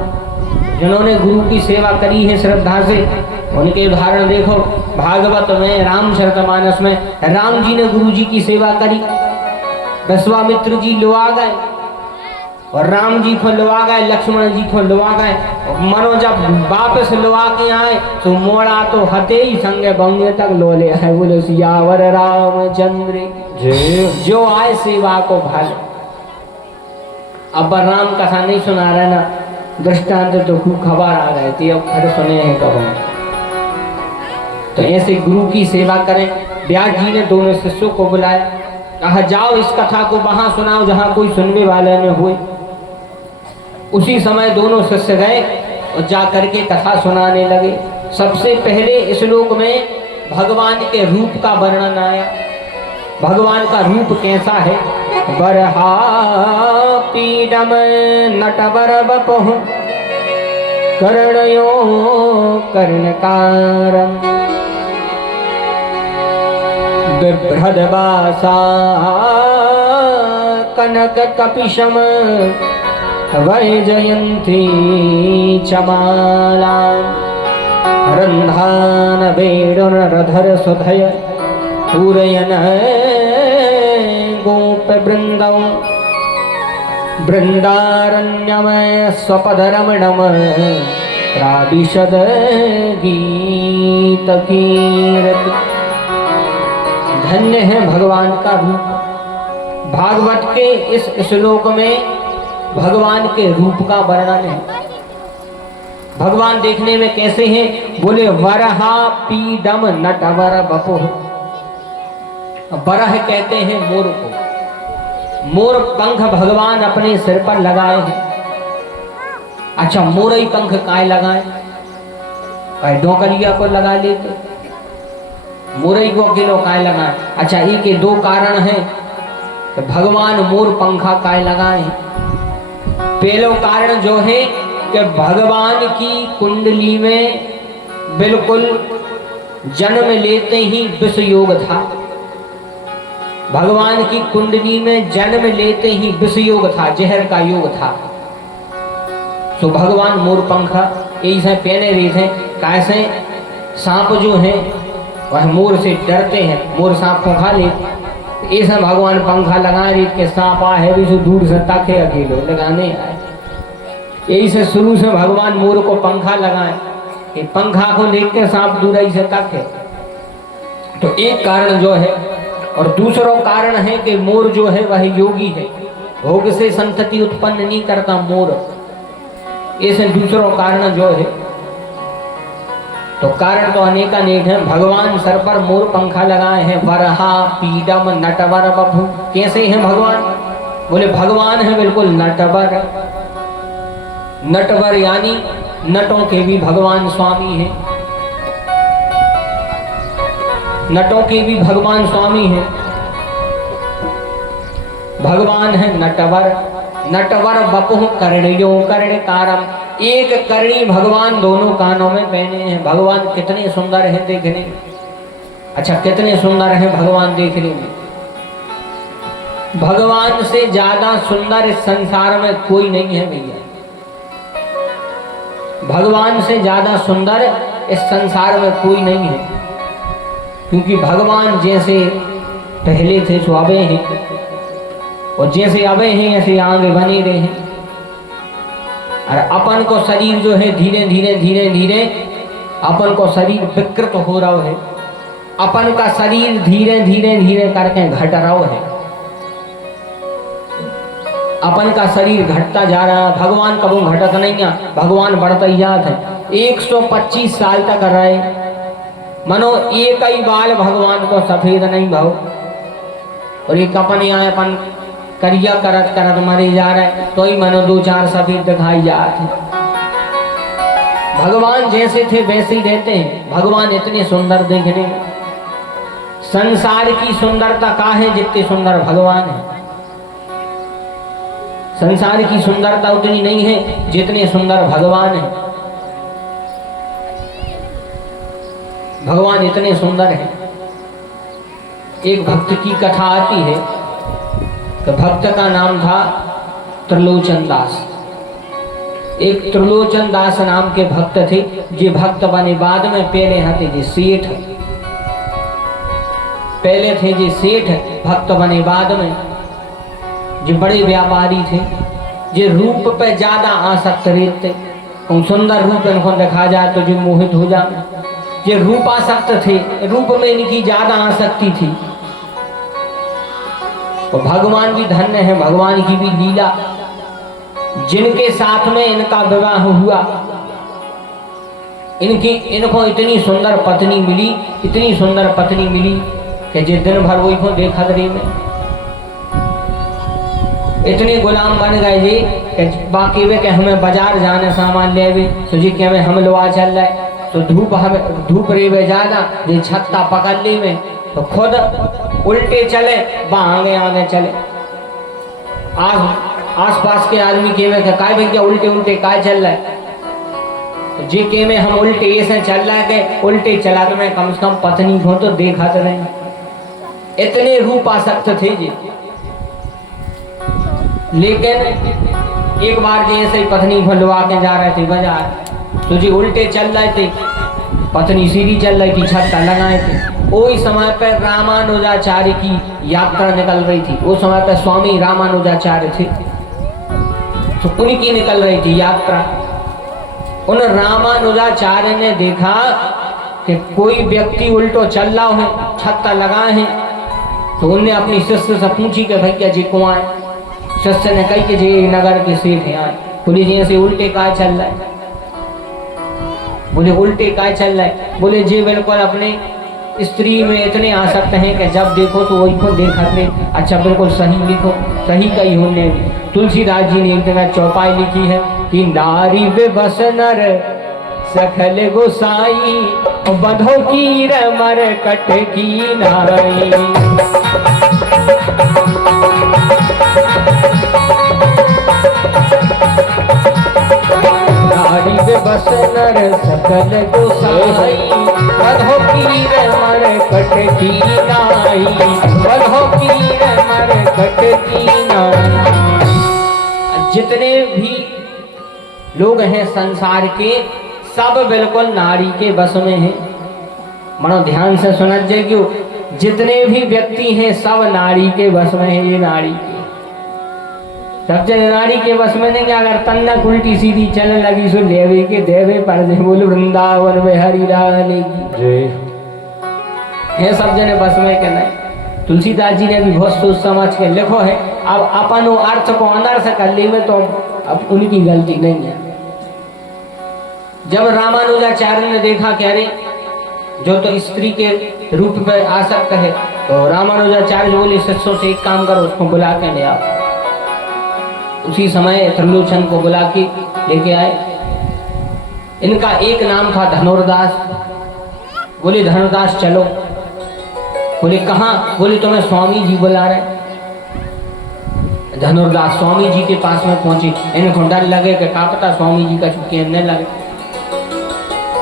जिन्होंने गुरु की सेवा करी है श्रद्धा से उनके उदाहरण देखो। भागवत में रामचरितमानस में राम जी ने गुरु जी की सेवा करी। विश्वामित्र जी लुआ गए और राम जी को लुआ गए, लक्ष्मण जी को लुआ गए। मनो जब वापस लुआ के आए तो मोड़ा तो हते ही संगे बंगे तक लो ले आए। बोले सियावर रामचंद्र जो आए सेवा को भाल। अब राम कथा नहीं सुना रहे ना, दृष्टांत तो खूब खबर आ रहे थे, अब खड़े सुने हैं कब। तो ऐसे गुरु की सेवा करें। व्यास जी ने दोनों शिष्यों को बुलाया, कहा जाओ इस कथा को वहां सुनाओ जहां कोई सुनने वाले न हुए। उसी समय दोनों शिष्य गए और जा करके कथा सुनाने लगे। सबसे पहले श्लोक में भगवान के रूप का वर्णन आया। भगवान का रूप कैसा है? बरहा पीडम नटवर बपुः कर्णयो कर्णकारं बिभ्रदवासा कनक कपिशम वैजयन्ती चमाला रंधान वेणुर रधर सुधय पूरयन गोप वृंदौ वृंदारण्यमय स्वपदरमणम प्राविशद गीत कीर्ति। धन्य है भगवान का रूप। भागवत के इस श्लोक में भगवान के रूप का वर्णन है। भगवान देखने में कैसे हैं? बोले वरहा पीडम नटवर बपुः। बरह कहते हैं मोर को। मोर पंख भगवान अपने सिर पर लगाए हैं। अच्छा, मोरई पंख काय लगाए? काय डोकलिया को लगा लेते, मोरई को अकेलो काय लगाए? अच्छा, ये के दो कारण हैं कि भगवान मोर पंखा काय लगाए। पहलो कारण जो है कि भगवान की कुंडली में बिल्कुल जन्म लेते ही विष योग था। भगवान की कुंडली में जन्म लेते ही विष योग था, जहर का योग था। तो भगवान मोर पंखा ऐसे पहने रहे थे। कैसे? सांप जो है वह मोर से डरते हैं, मोर सांप को खा ले। ऐसा भगवान पंखा लगा रहे कि सांप आ है भी जो दूर से ताके अकेलो लगाने आए। यही से शुरू से भगवान मोर को पंखा लगाए कि पंखा को देख के सांप दूर ही से ताके। तो एक कारण जो है, और दूसरा कारण है कि मोर जो है वह योगी है, भोग से संतति उत्पन्न नहीं करता मोर। ऐसे दूसरा कारण जो है, तो कारण तो अनेकानेक हैं। भगवान सर पर मोर पंखा लगाए हैं। वरहा पीडम नटवर बभु। कैसे हैं भगवान? बोले भगवान है बिल्कुल नटवर। नटवर यानी नटों के भी भगवान स्वामी हैं, नटों के भी भगवान स्वामी हैं। भगवान है नटवर। नटवर बपुः कर्णयो कर्णकारम। एक करणी भगवान दोनों कानों में पहने हैं। भगवान कितने सुंदर हैं देखने में। अच्छा, कितने सुंदर हैं भगवान देखने में। भगवान से ज्यादा सुंदर इस संसार में कोई नहीं है भैया। भगवान से ज्यादा सुंदर इस संसार में कोई नहीं है, क्योंकि भगवान जैसे पहले थे सो अबे हैं, और जैसे अबे हैं ऐसे आगे बने रहे हैं। और अपन को शरीर जो है धीरे धीरे धीरे धीरे अपन को शरीर विकृत हो रहा है। अपन का शरीर धीरे धीरे धीरे करके घट रहा है। अपन का शरीर घटता जा रहा है। भगवान कबू घटत नहीं है, भगवान बढ़ता ही जात है। 125 साल तक रहे, मनो एक ही बाल भगवान को सफेद नहीं भाव, और एक अपन यहाँ अपन करिया करत करत मरे जा रहे, तो ही मनो 2-4 सफेद दिखाई जाते। भगवान जैसे थे वैसे ही रहते हैं। भगवान इतने सुंदर देखने, संसार की सुंदरता का है जितने सुंदर भगवान है। संसार की सुंदरता उतनी नहीं है जितने सुंदर भगवान है। भगवान इतने सुंदर है। एक भक्त की कथा आती है कि भक्त का नाम था त्रिलोचन दास। एक त्रिलोचन दास नाम के भक्त थे, जे भक्त बने बाद में पहले हते जे सेठ। पहले थे जे सेठ, भक्त बने बाद में जो बड़े व्यापारी थे, जे रूप पे ज्यादा आसक्त रहते। सुंदर रूप इनको देखा जाए तो जो मोहित हो जाए। ये रूप आसक्त थे, रूप में इनकी ज्यादा आसक्ति थी। तो भगवान भी धन्य है, भगवान की भी लीला। जिनके साथ में इनका विवाह हुआ, इनको इतनी सुंदर पत्नी मिली, इतनी सुंदर पत्नी मिली कि जिस दिन भर वही को देखा दरे में इतने गुलाम बन गए जी कि बाकी वे के हमें बाजार जाने सामान ले वे, तो जी के हमें हम लोआ चल रहा है, तो धूप रेवे ज्यादा, जे छत्ता पकड़ ली में तो खुद उल्टे चले, आगे आगे चले। आस पास के आदमी के वे काय भैया उल्टे उल्टे काय चल रहा है, तो जे के में हम उल्टे ऐसे चल रहा है कि उल्टे चला तो मैं कम से कम पत्नी को तो देखा तो नहीं। इतने रूप आसक्त थे जी। लेकिन एक बार जैसे ही पत्नी को लुआ के जा रहे थे बाजार, तो जी उल्टे चल रहे थे, पत्नी सीधी चल रही थी, छत्ता लगाए थे। वही समय पर रामानुजाचार्य की यात्रा निकल रही थी। उस समय पर स्वामी रामानुजाचार्य थे, तो उनकी निकल रही थी यात्रा। उन रामानुजाचार्य ने देखा कि कोई व्यक्ति उल्टो चल रहा है, छत्ता लगाए हैं, तो उनने अपनी शिष्य से पूछी कि भैया जी कौन आए। शिष्य ने कही कि जी नगर के सेठ हैं आए। बोले जी ऐसे उल्टे काय चल रहा है? बोले उल्टे काय चल रहा है? बोले जी बिल्कुल अपने स्त्री में इतने आसक्त हैं कि जब देखो तो वही को देखते। अच्छा बिल्कुल सही लिखो, सही कही होने। तुलसीदास जी ने एक जगह चौपाई लिखी है कि नारी बेबस नर सखल गोसाई बधो की मर कट की नाई। नारी बेबस नर सकल गोसाई बधो की मर कट की नाई, बधो की मर कट की नाई। जितने भी लोग हैं संसार के सब बिल्कुल नारी के बस में हैं। मनो ध्यान से सुना क्यों, जितने भी व्यक्ति हैं सब नारी के बस में हैं। ये नारी के सब जन नारी के बस में नहीं कि अगर तन्नक उल्टी सीधी चलने लगी सो देवे के देवे पर दे बोल वृंदावन में हरि रानी की जय। ये सब जने बस में के नहीं। तुलसीदास जी ने भी बहुत सोच समझ के लिखो है। अब अपन अर्थ को अनर्थ कर ली में तो अब उनकी गलती नहीं है। जब रामानुजाचार्य ने देखा कि अरे जो तो स्त्री के रूप में आसक्त है, तो रामानुजाचार्य बोले शिष्यों से एक काम करो, उसको बुला के ले आओ। उसी समय त्रिलोचन को बुला के लेके आए। इनका एक नाम था धनुर्दास। बोले धनुर्दास चलो। बोले कहाँ? बोले तुम्हें स्वामी जी बुला रहे। धनुर्दास स्वामी जी के पास में पहुंचे। इनको डर लगे कि क्या पता स्वामी जी का छुट्टी न लगे।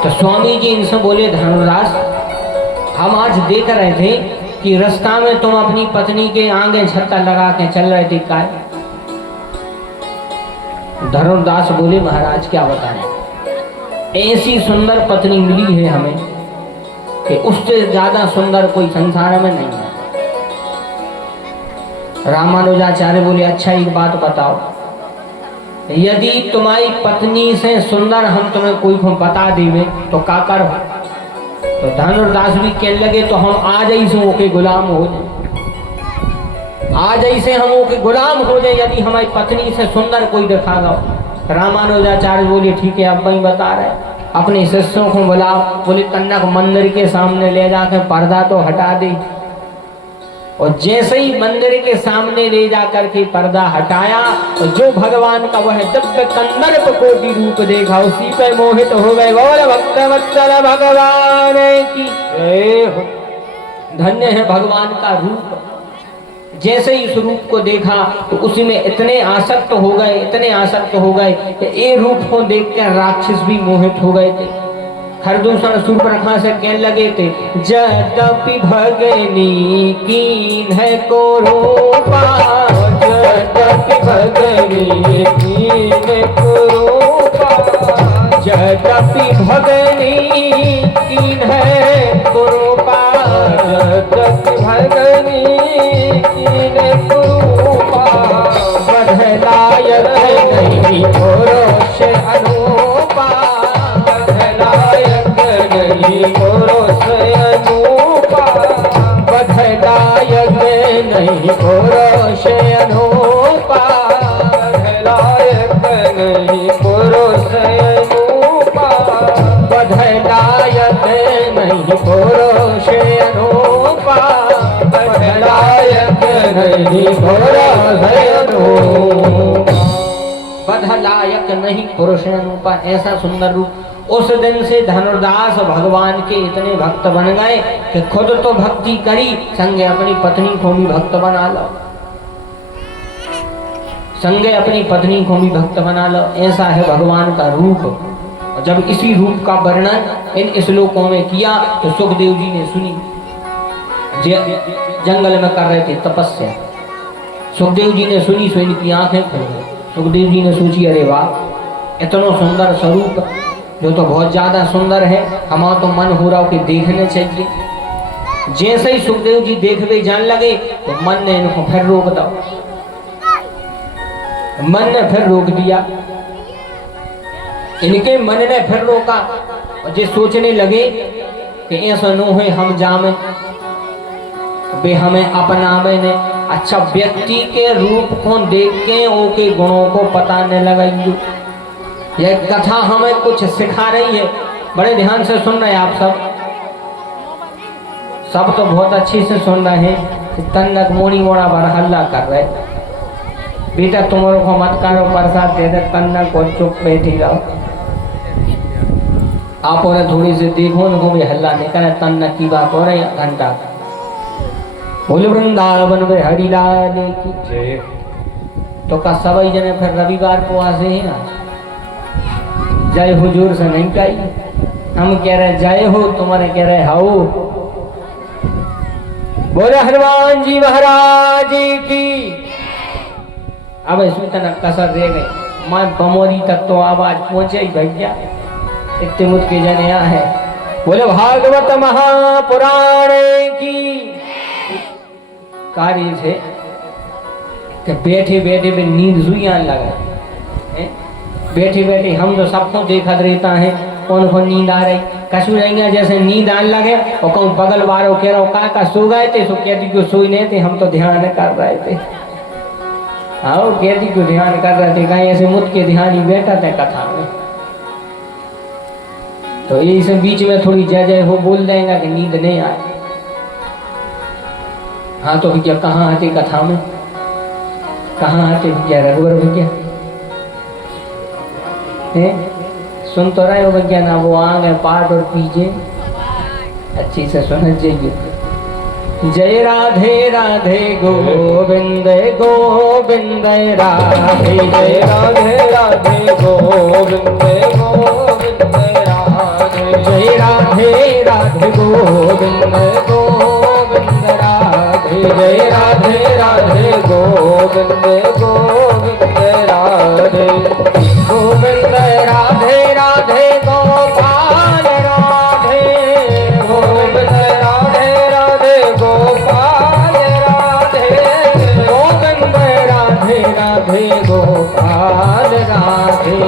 तो स्वामी जी इनसे बोले धनुर्दास हम आज देख रहे थे कि रास्ता में तुम अपनी पत्नी के आगे छत्ता लगा के चल रहे थे, काय? धनुर्दास बोले महाराज क्या बताएं, ऐसी सुंदर पत्नी मिली है हमें कि उससे ज्यादा सुंदर कोई संसार में नहीं है। रामानुजाचार्य बोले अच्छा एक बात बताओ, यदि तुम्हारी पत्नी से सुंदर हम तुम्हें कोई को बता देवे तो क्या करो? तो धनुर्दास भी कहने लगे तो हम आज ही से ओके गुलाम हो जाए, आज ही से हम ओके गुलाम हो जाए यदि हमारी पत्नी से सुंदर कोई दिखा दो। रामानुजाचार्य बोले ठीक है अब वही बता रहे। अपने शिष्यों को बुलाओ। बोले कन्नक मंदिर के सामने ले जाकर पर्दा तो हटा दे। और जैसे ही मंदिर के सामने ले जाकर के पर्दा हटाया तो जो भगवान का वह दिव्य कंदर्प कोटि रूप देखा, उसी पे मोहित हो गए। बोल भक्तवत्सल भगवान की जय हो। धन्य है भगवान का रूप। जैसे ही इस रूप को देखा तो उसी में इतने आसक्त हो गए, इतने आसक्त हो गए कि ये रूप को देखकर राक्षस भी मोहित हो गए थे। खरदूषण सूर्पनखा से कहने लगे थे जदपि भगनी कीन है को रूपा, जदपि भगनी कीन को रूपा, जदपि भगनी कीन है को रूपा, जदपि भगनी कीन को रूपा, बधलायक नहीं पुरुष अनूपा, पुरुष अनूपा, बधलायक नहीं पुरुष अनूपा, बधलायक नहीं पुरुष अनूपा, बधलायक नहीं पुरुष अनूपा, बधलायक नहीं पुरुष अनूपा, बधलायक नहीं पुरुष अनूपा। ऐसा सुंदर रूप। उस दिन से धनुर्दास भगवान के इतने भक्त बन गए कि खुद तो भक्ति करी, संगे अपनी पत्नी को भी भक्त बना लो, संगे अपनी पत्नी को भी भक्त बना लो। ऐसा है भगवान का रूप। और जब इसी रूप का वर्णन इन श्लोकों में किया तो सुखदेव जी ने सुनी। जंगल में कर रहे थे तपस्या, सुखदेव जी ने सुनी, सो इनकी आंखें खुल गई। सुखदेव जी ने सोची अरे वाह इतना सुंदर स्वरूप, जो तो बहुत ज्यादा सुंदर है, हमारा तो मन हो रहा हो कि देखने चाहिए। जैसे ही सुखदेव जी देखते जान लगे तो मन ने इनको फिर रोक दिया, मन ने फिर रोक दिया। इनके मन ने फिर रोका और जे सोचने लगे कि ऐसा न हो हम जामे बे हमें अपना में ने। अच्छा व्यक्ति के रूप को देख के ओके गुणों को पता नहीं लगा। यह कथा हमें कुछ सिखा रही है। बड़े ध्यान से सुन रहे हैं आप सब। सब तो बहुत अच्छे से सुन रहे हैं, तन्नक मोड़ी मोड़ा भर हल्ला कर रहे। बेटा तुम्हारे को मत करो, प्रसाद दे दे, तन्नक को चुप बैठी रहो। आप और थोड़ी सी देखो उनको भी हल्ला नहीं करे, तन्नक की बात हो रही है घंटा। बोले वृंदावन में हरिलाल की जय। तो का सभी जने फिर रविवार को आसे ही ना जय हुजूर से नहीं कही। हम कह रहे जय हो, तुम्हारे कह रहे हाउ। बोले हनुमान जी महाराज की। अब इसमें तक कसर रह गई, मैं बमोरी तक तो आवाज पहुंचे ही भैया, इतने मुझ के जने यहाँ है। बोले भागवत महापुराण की। कार्य से कि बैठे बैठे भी नींद सुइयां लगा, बैठे बैठे हम तो सबको देखत रहता है, कौन कौन नींद आ रही कशु रहेंगे। जैसे नींद आने लगे और कहूँ बगल वालों कह रहा का सो गए थे, सो कहती को सोई नहीं थे, हम तो ध्यान कर रहे थे। हाँ कहती को ध्यान कर रहे थे, कहीं ऐसे मुझ के ध्यान ही बैठा थे कथा में। तो इस बीच में थोड़ी जय जय हो बोल देगा कि नींद नहीं आए। हाँ तो भैया कहाँ आते कथा में, कहाँ आते भैया रघुवर भैया सुन तो रहे हो भैया ना, वो आगे पाठ और पीछे अच्छी से सुन जाइए। जय राधे राधे गोविंद गोविंद राधे, जय राधे राधे गोविंद गोविंद राधे, जय राधे राधे गोविंद गोविंद राधे, जय राधे राधे गोविंद गोविंद राधे। गोविंद राधे राधे गोपाल राधे, गोविंद राधे राधे गोपाल राधे, गोविंद राधे राधे गोपाल राधे,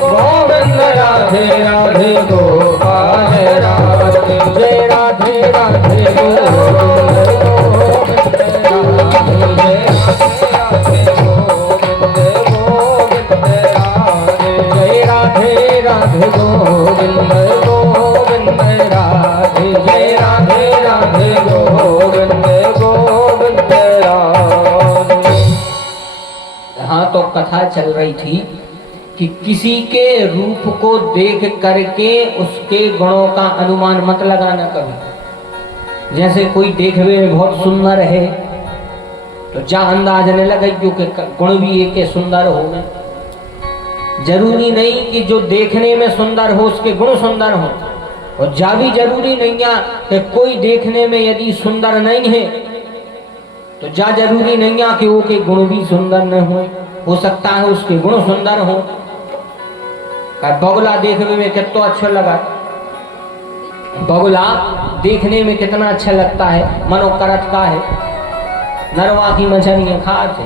गोविंद राधे राधे गोपाल राधे, जय राधे राधे गोविंद गोविंद राधे, जय राधे राधे गोविंद गोविंद राधे, जय राधे राधे गोविंद गोविंद राधे। हाँ तो कथा चल रही थी कि किसी के रूप को देख करके उसके गुणों का अनुमान मत लगाना कभी। जैसे कोई देखने में बहुत सुंदर है तो जा अंदाज नहीं लगे क्योंकि गुण भी एक के सुंदर हो गए। जरूरी नहीं कि जो देखने में सुंदर हो उसके गुण सुंदर हो, और जा भी जरूरी नहीं है कि कोई देखने में यदि सुंदर नहीं है तो जा जरूरी नहीं है कि वो के गुण भी सुंदर न हो सकता है उसके गुण सुंदर हो। बगुला देखने में कितना अच्छा लगा, बगुला देखने में कितना अच्छा लगता है, मनोकरत का है, नरवा की मछलियां खाते,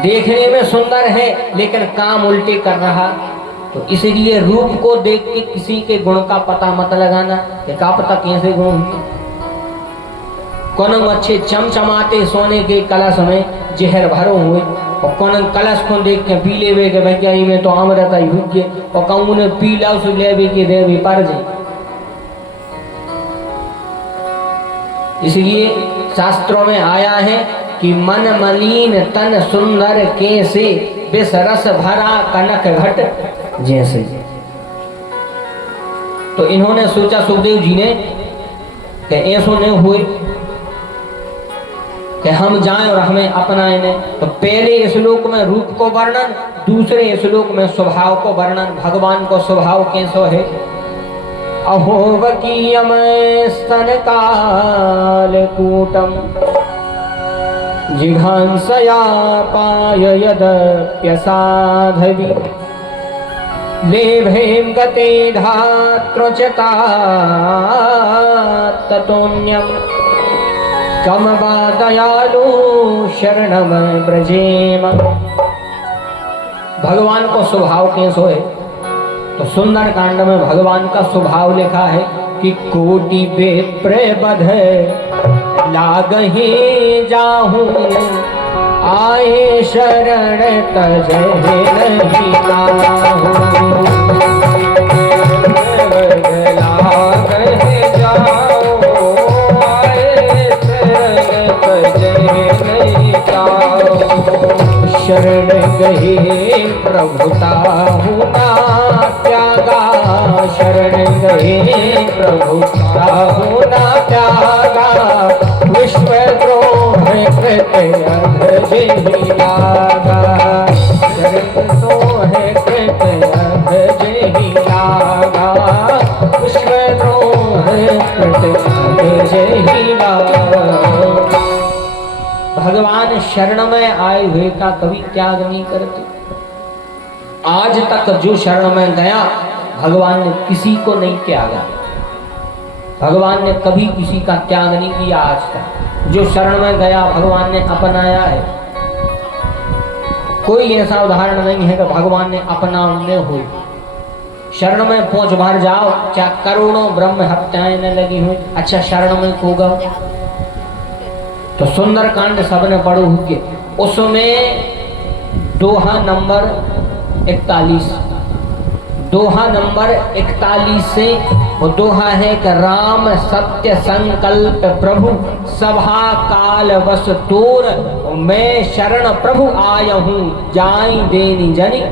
देखने में सुंदर है लेकिन काम उल्टे कर रहा। तो इसलिए रूप को देख के किसी के गुण का पता मत लगाना कि का पता कैसे गुण। कौन अच्छे चमचमाते सोने के कलश में जहर भरो हुए, और कौन कलश को देख के पी ले के भैया में तो अमृत ही हुई, और कहूँ ने पी ला उसे ले के दे भी पर जाए। इसलिए शास्त्रों में आया है कि मन मलिन तन सुंदर कैसे, विष रस भरा कनक घट जैसे। तो इन्होंने सोचा सुखदेव जी ने कि ऐसा नहीं हुए कि हम जाएं और हमें अपनाएं नहीं। तो पहले श्लोक में रूप को वर्णन, दूसरे श्लोक में स्वभाव को वर्णन, भगवान को स्वभाव कैसो है। अहोवकीयम स्तन काल कूटम जिघांसया पाययदप्यसाधवि, लेभेम गते धात्रोचता ततोन्यम कम वा दयालु शरणम ब्रजेम। भगवान को स्वभाव कैसो है, तो सुंदर कांड में भगवान का स्वभाव लिखा है कि कोटि विप्र बध लागहि जाहूं, आए शरण तजहि नहीं काहूं। लागहि जाहूं, शरण गए प्रभुता हुना त्यागा, शरण गए प्रभुता हुना त्यागा, विश्वद्रोह कृत अध जेहि लागा, शरणद्रोह कृत अध जेहि लागा, विश्वद्रोह कृत अध जेहि लागा। भगवान शरण में आए हुए का कभी त्याग नहीं करते। आज तक जो शरण में गया भगवान ने किसी को नहीं त्यागा। भगवान ने कभी किसी का त्याग नहीं किया आज तक। जो शरण में गया भगवान ने अपनाया है। कोई ऐसा उदाहरण नहीं है कि भगवान ने अपना उनमें हो। शरण में पहुंच भर जाओ, चाहे करोड़ों ब्रह्म हत्याएं न लगी हुई, अच्छा शरण में खो गए तो सुंदरकांड सबने पढ़ो हुए। उसमें दोहा नंबर 41, दोहा नंबर 41 से वो दोहा है कि राम सत्य संकल्प प्रभु सभा काल वस तोर, मैं शरण प्रभु आया हूँ जाई देनी जनी।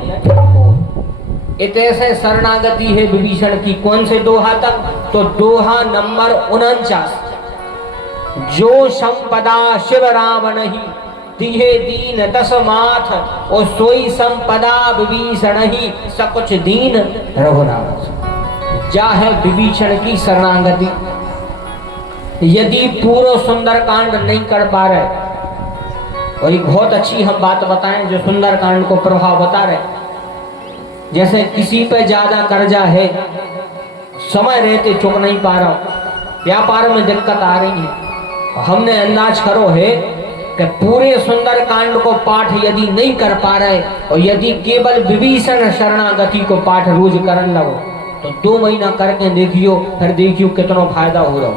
इतने शरणागति है विभीषण की। कौन से दोहा तक? तो दोहा नंबर 49, जो संपदा शिव राम नहीं दिहे दीन दस माथ, और सोई संपदा विभीषण ही सकुच दीन रघुनाथ। जा है विभीषण की शरणागति। यदि पूरा सुंदरकांड नहीं कर पा रहे, और एक बहुत अच्छी हम बात बताएं जो सुंदरकांड को प्रभाव बता रहे। जैसे किसी पे ज्यादा कर्जा है, समय रहते चुक नहीं पा रहा, व्यापार में दिक्कत आ रही है, हमने अंदाज करो है कि पूरे सुंदरकांड को पाठ यदि नहीं कर पा रहे और यदि केवल विभीषण शरणागति को पाठ रोज करने लगो तो 2 महीना करके देखियो, फिर देखियो कितना फायदा हो रहा।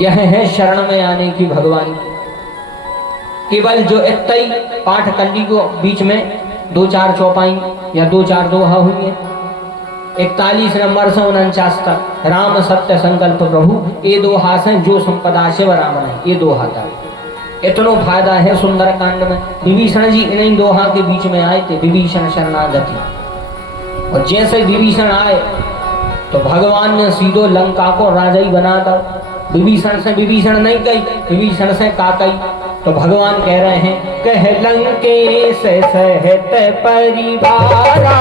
यह है शरण में आने की भगवान। केवल जो इतना ही पाठ कर ली को बीच में 2-4 चौपाई या 2-4 दोहा हुई है। 41 नंबर से 49 तक राम सत्य संकल्प प्रभु, ये दोहा से जो संपदा शिव राम है, ये दोहा था। इतना फायदा है सुंदरकांड में। विभीषण जी इन्हीं दोहा के बीच में आए थे, विभीषण शरणागति। और जैसे विभीषण आए तो भगवान ने सीधो लंका को राजा ही बना था। विभीषण से विभीषण नहीं गई, विभीषण से काकई। तो भगवान कह रहे हैं, कह लंकेश सहित परिवारा,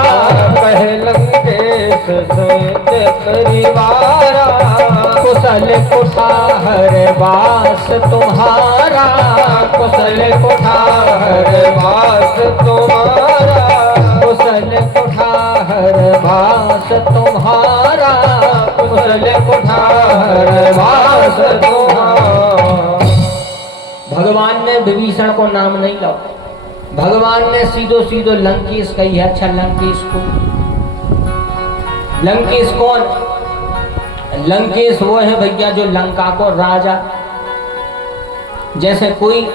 कह लंकेश सहित परिवारा, कुशल कुठार वास तुम्हारा, कुशल कुठार वास तुम्हारा, कुशल कुठार वास तुम्हारा, कुशल कुठार वास तुम्हारा। भगवान ने विभीषण को नाम नहीं लाओ, भगवान ने सीधो सीधो लंकेश कही है। अच्छा लंकेश को, लंकेश कौन? लंकेश वो है भैया जो लंका को राजा। जैसे कोई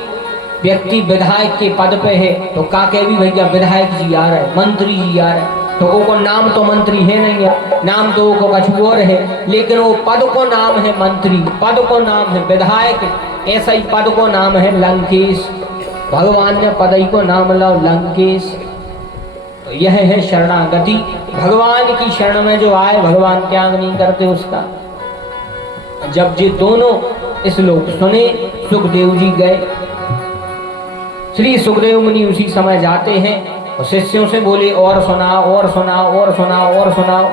व्यक्ति विधायक के पद पे है तो काके भी भैया विधायक जी आ रहे, मंत्री जी आ रहे, तो वो को नाम तो मंत्री है नहीं है, नाम तो वो को कुछ और है, लेकिन वो पद को नाम है मंत्री, पद को नाम है विधायक। ऐसा ही पद को नाम है लंकेश। भगवान ने पद ही को नाम लाओ लंकेश। तो यह है शरणागति। भगवान की शरण में जो आए भगवान त्याग नहीं करते उसका। जब ये दोनों श्लोक सुने सुखदेव जी गए। श्री सुखदेव मुनि उसी समय जाते हैं और शिष्यों से बोले और सुनाओ और सुनाओ और सुनाओ और सुनाओ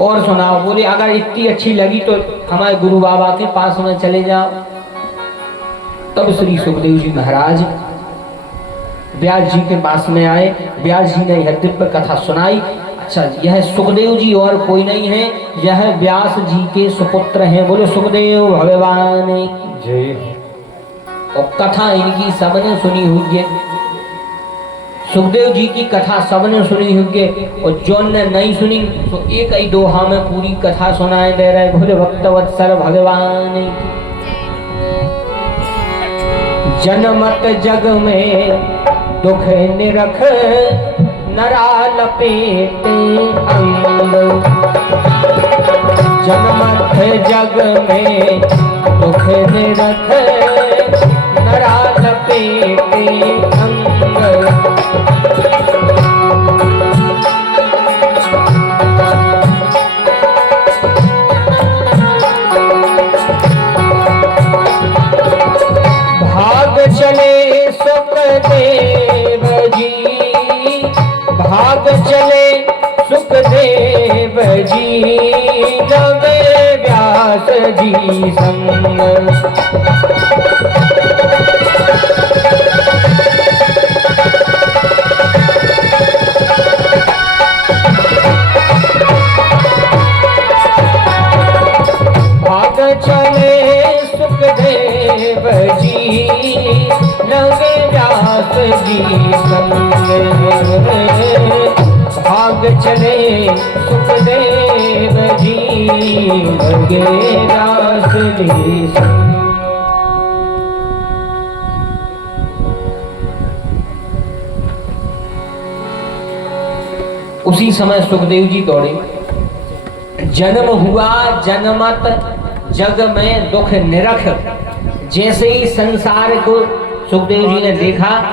और सुनाओ। बोले अगर इतनी अच्छी लगी तो हमारे गुरु बाबा के पास में चले जाओ। तब श्री सुखदेव जी महाराज व्यास जी के पास में आए। व्यास जी ने यह दिव्य कथा सुनाई। अच्छा यह सुखदेव जी और कोई नहीं है, यह व्यास जी के सुपुत्र हैं। बोलो सुखदेव भगवान जय। और कथा इनकी सबने सुनी हुई है। सुखदेव जी की कथा सबने सुनी हुई है और जो ने नहीं सुनी तो एक ही दोहा में पूरी कथा सुनाए दे रहे। बोले भक्त वत्सल भगवान। जनमत जग में दुख निरख नरा लपेटे अंग। जनमत जग में दुख निरख नरा चले सुखदेव जी, भाग चले सुखदेव जी, लवे व्यास जी संग। भाग चले सुखदेव जी, लवे व्यास जी संग। भाग चले सुखदेव जी, लगे व्यास जी संग। उसी समय सुखदेव जी दौड़े। जन्म हुआ जन्मत जग में दुख निरख। जैसे ही संसार को सुखदेव जी ने देखा